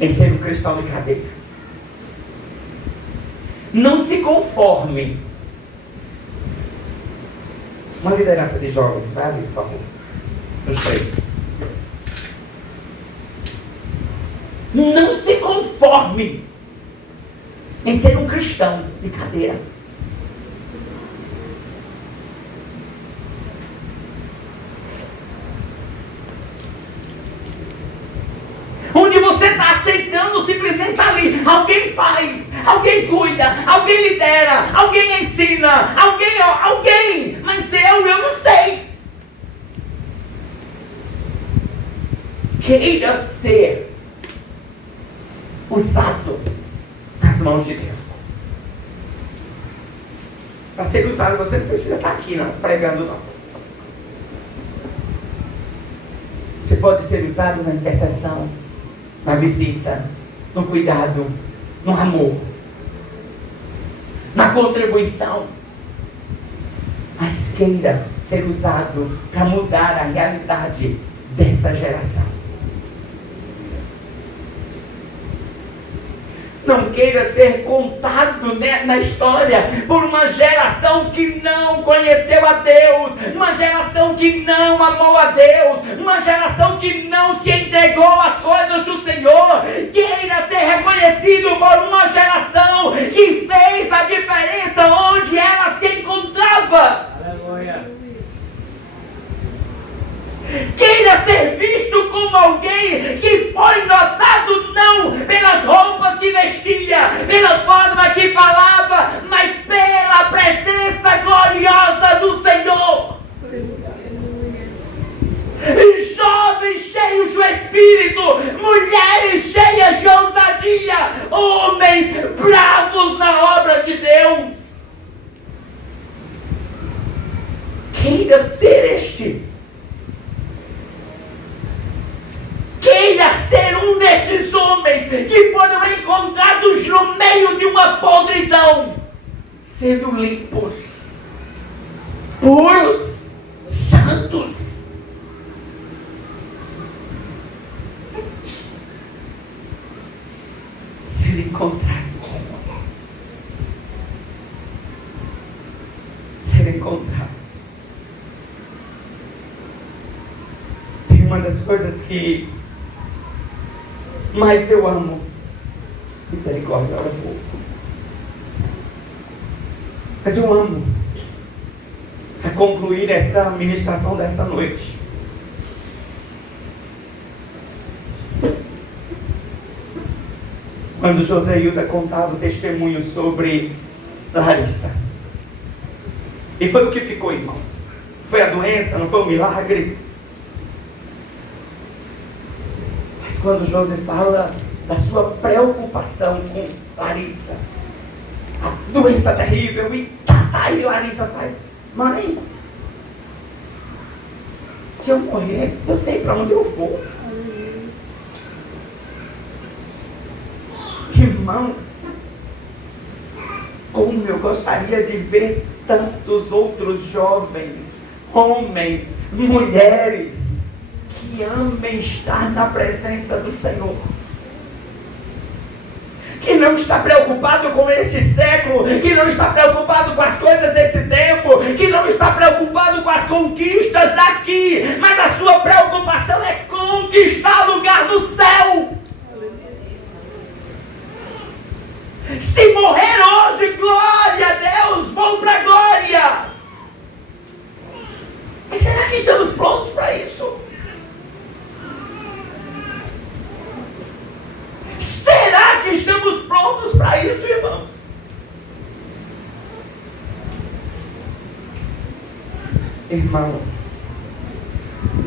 em ser um cristão de cadeira. Não se conforme Uma liderança de jovens, vai ali, por favor. Os 3. Não se conforme em ser um cristão de cadeira. Onde você está aceitando, simplesmente está ali. Alguém faz, alguém cuida, alguém lidera, alguém ensina, alguém, mas eu não sei. Queira ser usado nas mãos de Deus. Para ser usado, você não precisa estar aqui não, pregando não. Você pode ser usado na intercessão, na visita, no cuidado, no amor, na contribuição. Mas queira ser usado para mudar a realidade dessa geração. Não queira ser contado na história por uma geração que não conheceu a Deus, uma geração que não amou a Deus, uma geração que não se entregou às coisas do Senhor. Queira ser reconhecido por uma geração que fez a diferença onde ela se encontrava. Aleluia. Queira ser visto como alguém que foi notado não pelas roupas que vestia, pela forma que falava, mas pela presença gloriosa do Senhor. Jovens cheios do Espírito, mulheres cheias de ousadia, homens bravos na obra de Deus. Queira ser este. Queira ser um destes homens que foram encontrados no meio de uma podridão, sendo limpos, puros, santos. Ser encontrados, irmãos. Ser encontrados. Tem uma das coisas que mas eu amo. Misericórdia, agora eu vou. Mas eu amo a concluir essa ministração dessa noite. Quando José Hilda contava o testemunho sobre Larissa. E foi o que ficou, irmãos. Foi a doença, não foi o milagre. Quando José fala da sua preocupação com Larissa, a doença terrível, e aí Larissa faz: mãe, se eu morrer, eu sei para onde eu vou. Irmãos, como eu gostaria de ver tantos outros jovens, homens, mulheres, que amem estar na presença do Senhor, que não está preocupado com este século, que não está preocupado com as coisas desse tempo, que não está preocupado com as conquistas daqui, mas a sua preocupação é conquistar o lugar do céu. Se morrer hoje, glória a Deus, vou para a glória. Mas será que estamos prontos para isso? Será que estamos prontos para isso, irmãos? Irmãos,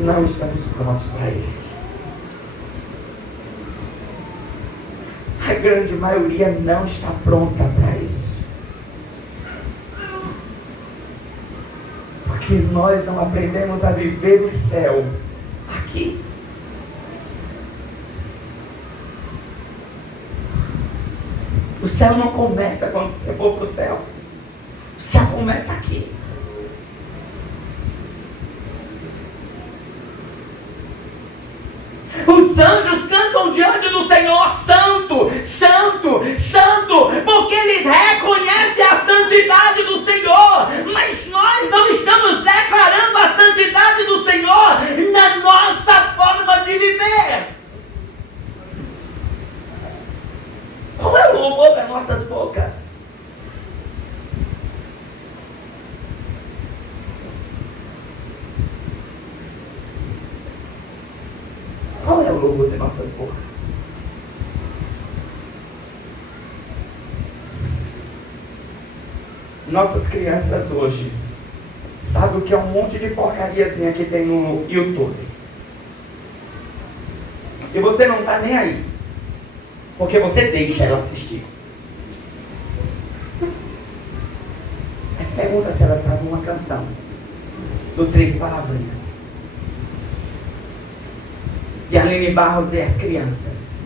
não estamos prontos para isso. A grande maioria não está pronta para isso. Porque nós não aprendemos a viver o céu aqui. O céu não começa quando você for para o céu. O céu começa aqui. Os anjos cantam diante do Senhor: santo, santo, santo, porque eles reconhecem a santidade do Senhor. Mas nós não estamos declarando louvor das nossas bocas? Qual é o louvor de nossas bocas? Nossas crianças hoje sabem o que é um monte de porcariazinha que tem no YouTube. E você não está nem aí, porque você deixa ela assistir. Mas pergunta se ela sabe uma canção do 3 Palavrinhas, de Aline Barros e as crianças.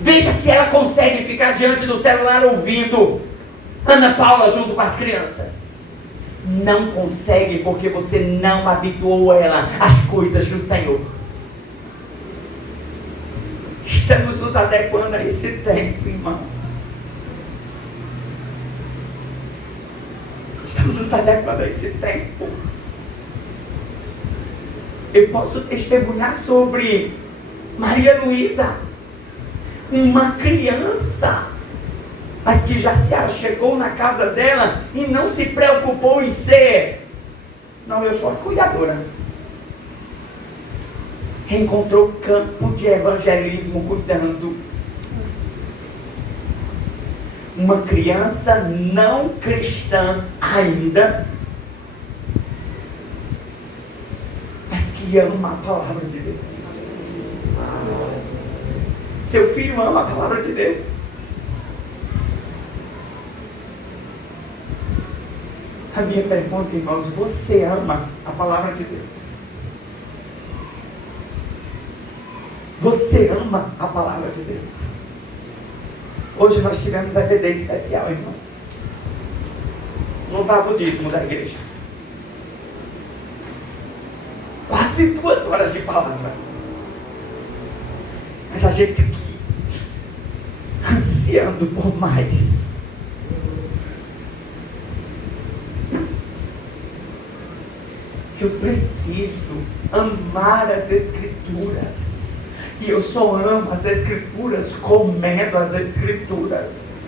Veja se ela consegue ficar diante do celular ouvindo Ana Paula junto com as crianças. Não consegue, porque você não habituou ela às coisas do Senhor. Estamos nos adequando a esse tempo, irmãos. Estamos nos adequando a esse tempo. Eu posso testemunhar sobre Maria Luísa, uma criança, mas que já se chegou na casa dela e não se preocupou em ser, não, eu sou a cuidadora. Encontrou campo de evangelismo cuidando. Uma criança não cristã ainda, mas que ama a palavra de Deus. Seu filho ama a palavra de Deus. A minha pergunta, irmãos, você ama a palavra de Deus? Você ama a palavra de Deus? Hoje nós tivemos a EBD especial, irmãos. Não estava o dízimo da igreja. Quase 2 horas de palavra. Mas a gente aqui, ansiando por mais. Eu preciso amar as Escrituras. E eu só amo as Escrituras comendo as Escrituras.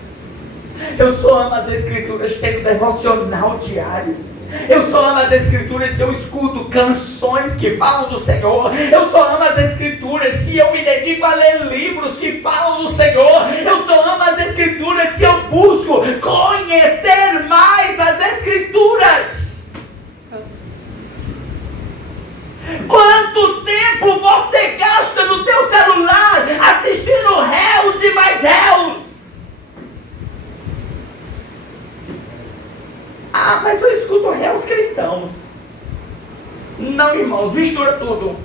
Eu só amo as Escrituras tendo devocional diário. Eu só amo as Escrituras se eu escuto canções que falam do Senhor. Eu só amo as Escrituras se eu me dedico a ler livros que falam do Senhor. Eu só amo as Escrituras se eu busco conhecer mais as Escrituras. Quanto tempo você gasta no teu celular assistindo réus e mais réus? Ah, mas eu escuto réus cristãos. Não, irmãos, mistura tudo.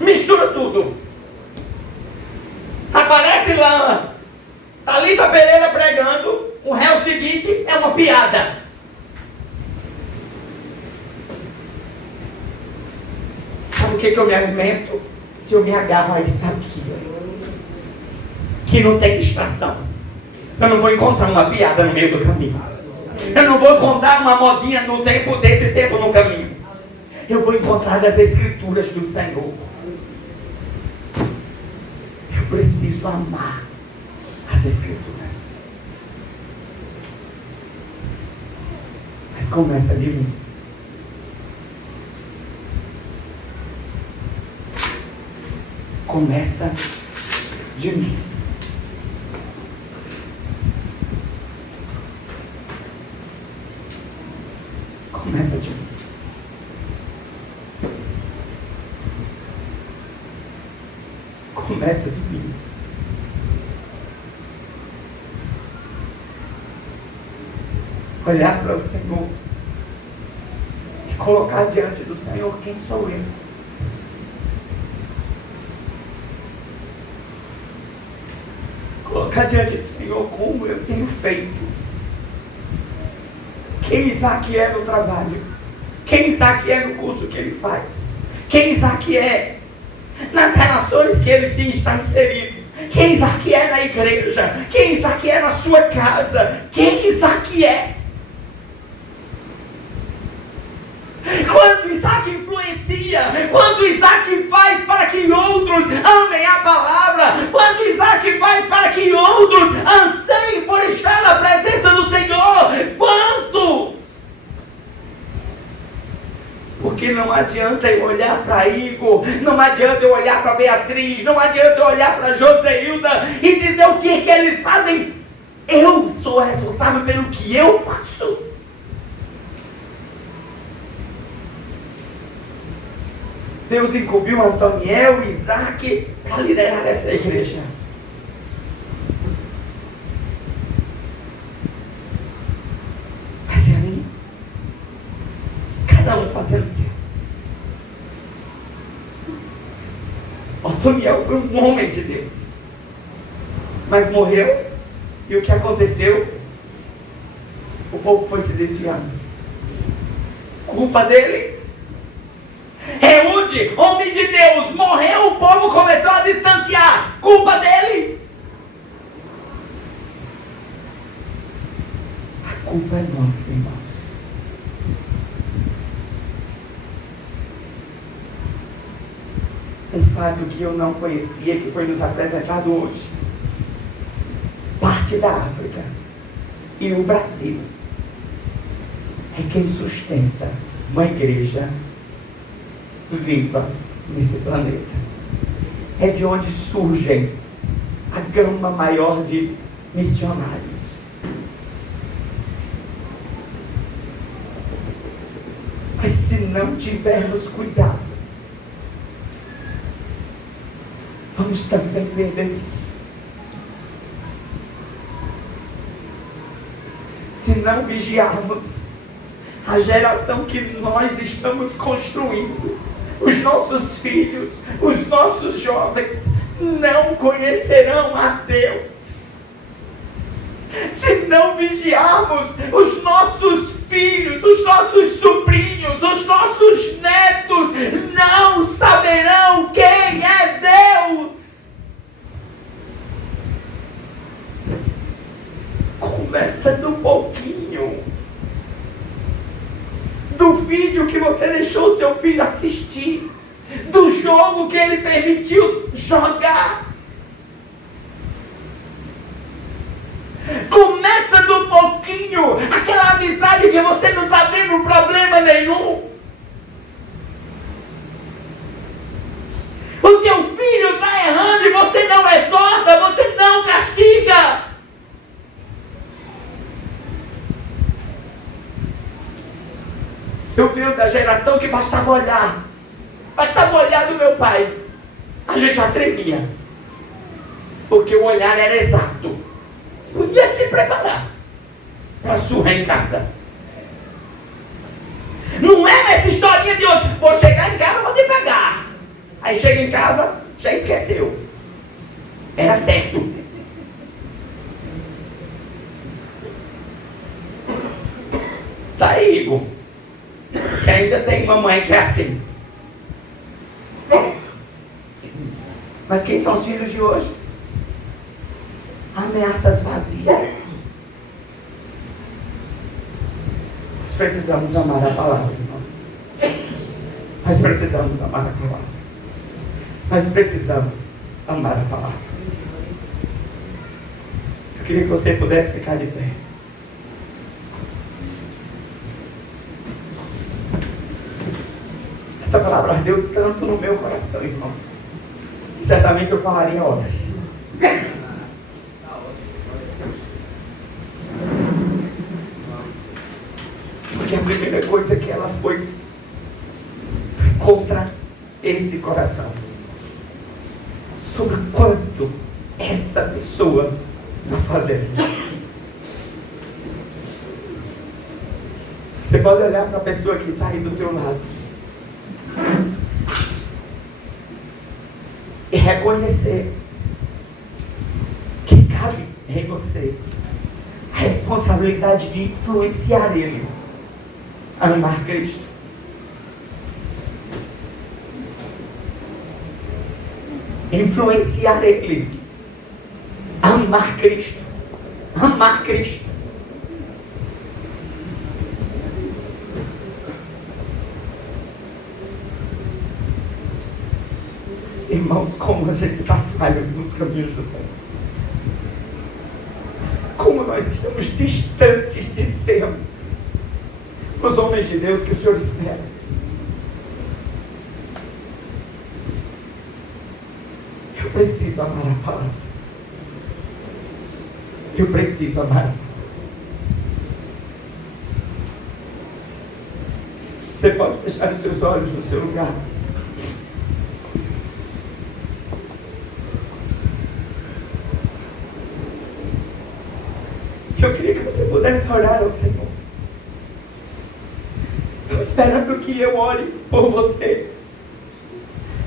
Mistura tudo. Aparece lá Thalita Pereira pregando, o réu seguinte é uma piada. Sabe o que eu me alimento? Se eu me agarro a isso aqui, que não tem distração. Eu não vou encontrar uma piada no meio do caminho. Eu não vou encontrar uma modinha no tempo desse tempo no caminho. Eu vou encontrar as Escrituras do Senhor. Eu preciso amar as Escrituras. Mas começa de mim. Começa de mim. Começa de mim. Começa de mim. Olhar para o Senhor e colocar diante do Senhor quem sou eu. Colocar diante do Senhor como eu tenho feito. Quem Isaac é no trabalho. Quem Isaac é no curso que ele faz. Quem Isaac é nas relações que ele se está inserido. Quem Isaac é na igreja. Quem Isaac é na sua casa. Quem Isaac é. Quanto Isaac influencia, quanto Isaac faz para que outros amem a palavra, quanto Isaac faz adianta eu olhar para Igor, não adianta eu olhar para Beatriz, não adianta eu olhar para Joseilda e dizer o que eles fazem. Eu sou responsável pelo que eu faço. Deus incumbiu Antoniel e Isaac para liderar essa igreja. Mas é ali, cada um fazendo o seu. Antoniel foi um homem de Deus, mas morreu, e o que aconteceu? O povo foi se desviando. Culpa dele? Reude, homem de Deus, morreu, o povo começou a distanciar. Culpa dele? A culpa é nossa, irmãos. Um fato que eu não conhecia, que foi nos apresentado hoje. Parte da África e o Brasil é quem sustenta uma igreja viva nesse planeta. É de onde surgem a gama maior de missionários. Mas se não tivermos cuidado, vamos também perder isso. Se não vigiarmos, a geração que nós estamos construindo, os nossos filhos, os nossos jovens, não conhecerão a Deus. Se não vigiarmos, os nossos filhos, os nossos sobrinhos, os nossos netos, não saberão quem é Deus. Começa do pouquinho. Do vídeo que você deixou seu filho assistir, do jogo que ele permitiu jogar. Começa do pouquinho, aquela amizade que você não está vendo problema nenhum. O teu filho está errando e você não exorta, você não castiga. Eu venho da geração que bastava olhar do meu pai, a gente já tremia, porque o olhar era exato, podia se preparar para surra em casa. Não é nessa historinha de hoje, vou chegar em casa, vou te pegar, aí chega em casa, já esqueceu, era certo. Tá aí, Igor, que ainda tem mamãe que é assim. Mas quem são os filhos de hoje? Ameaças vazias. Nós precisamos amar a palavra, irmãos. Nós precisamos amar a palavra. Nós precisamos amar a palavra. Eu queria que você pudesse ficar de pé. Essa palavra ardeu tanto no meu coração, irmãos. E certamente eu falaria horas. Porque a primeira coisa que ela foi contra esse coração. Sobre quanto essa pessoa está fazendo. Você pode olhar para a pessoa que está aí do teu lado e reconhecer que cabe em você a responsabilidade de influenciar ele a amar Cristo. Influenciar ele a amar Cristo. Amar Cristo. Irmãos, como a gente está falho nos caminhos do Senhor. Como nós estamos distantes de sermos os homens de Deus que o Senhor espera. preciso amar a palavra. Eu preciso amar a palavra. Você pode fechar os seus olhos no seu lugar. Eu queria que você pudesse orar ao Senhor, não esperando que eu ore por você,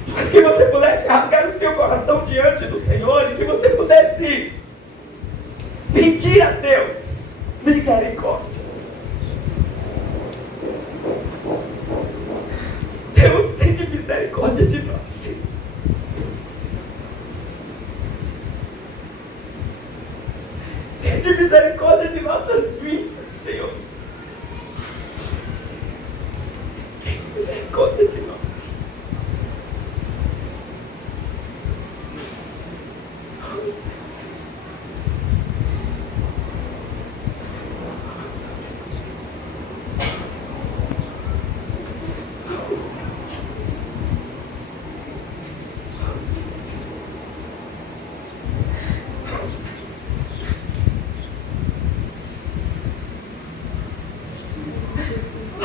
mas que você pudesse rasgar o teu coração diante do Senhor e que você pudesse pedir a Deus misericórdia. Deus, tem misericórdia de nós, Senhor. Tem misericórdia de nossas vidas, Senhor. Tem misericórdia de nós. Oh, Deus.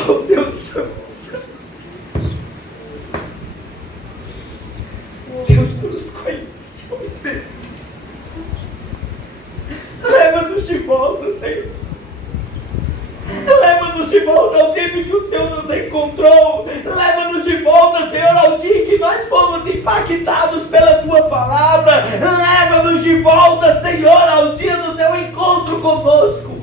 Oh, Deus Santo. Deus, tu nos conhece, oh Deus. Leva-nos de volta, Senhor. Leva-nos de volta ao tempo em que o Senhor nos encontrou. Leva-nos de volta, Senhor, ao dia em que nós fomos impactados pela Tua palavra. Leva-nos de volta, Senhor, ao dia do Teu encontro conosco.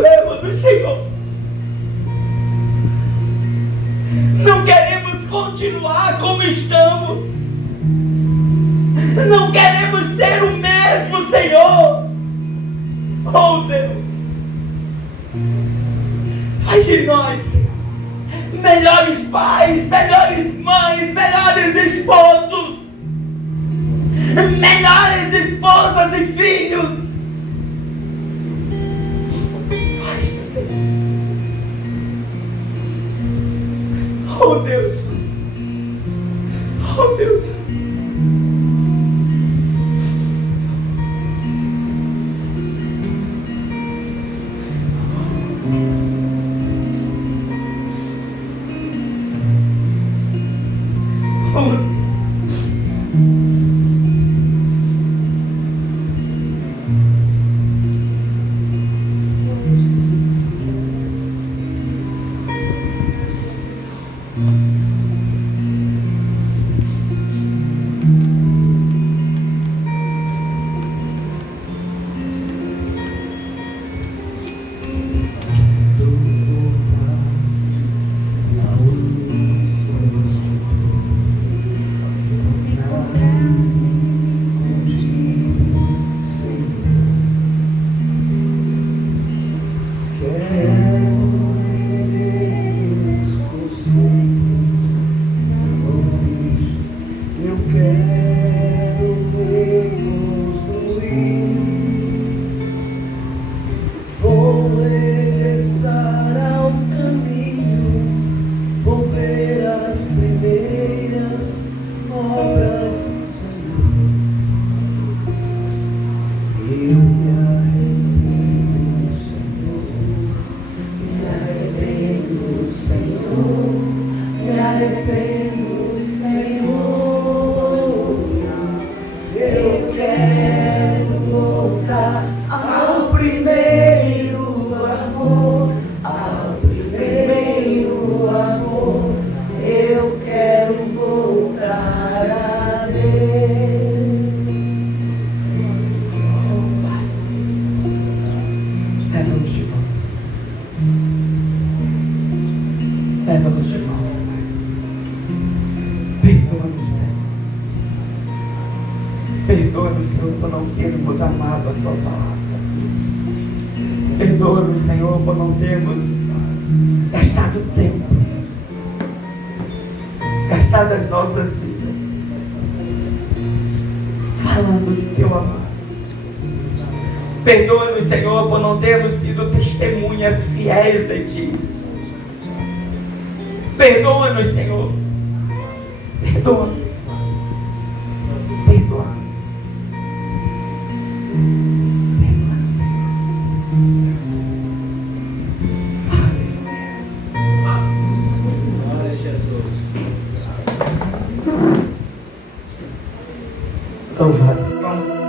Leva-nos, Senhor. Não queremos continuar como estamos. Não queremos ser o mesmo, Senhor. Oh, Deus. Faz de nós, Senhor, melhores pais, melhores mães, melhores esposos, melhores esposas e filhos. Faz-te, Senhor. Oh, Deus. Oh, Deus. Leva-nos de volta, Pai. Perdoa-nos, Senhor. Perdoa-nos, Senhor, por não termos amado a Tua palavra. Perdoa-nos, Senhor, por não termos gastado tempo, gastado as nossas vidas falando de Teu amor, Perdoa-nos, Senhor, por não termos sido testemunhas fiéis de Ti. Perdoa-nos, Senhor. Perdoa-nos. Perdoa-nos. Perdoa-nos, Senhor. Aleluia. Glória a Jesus. Louvado. Vamos.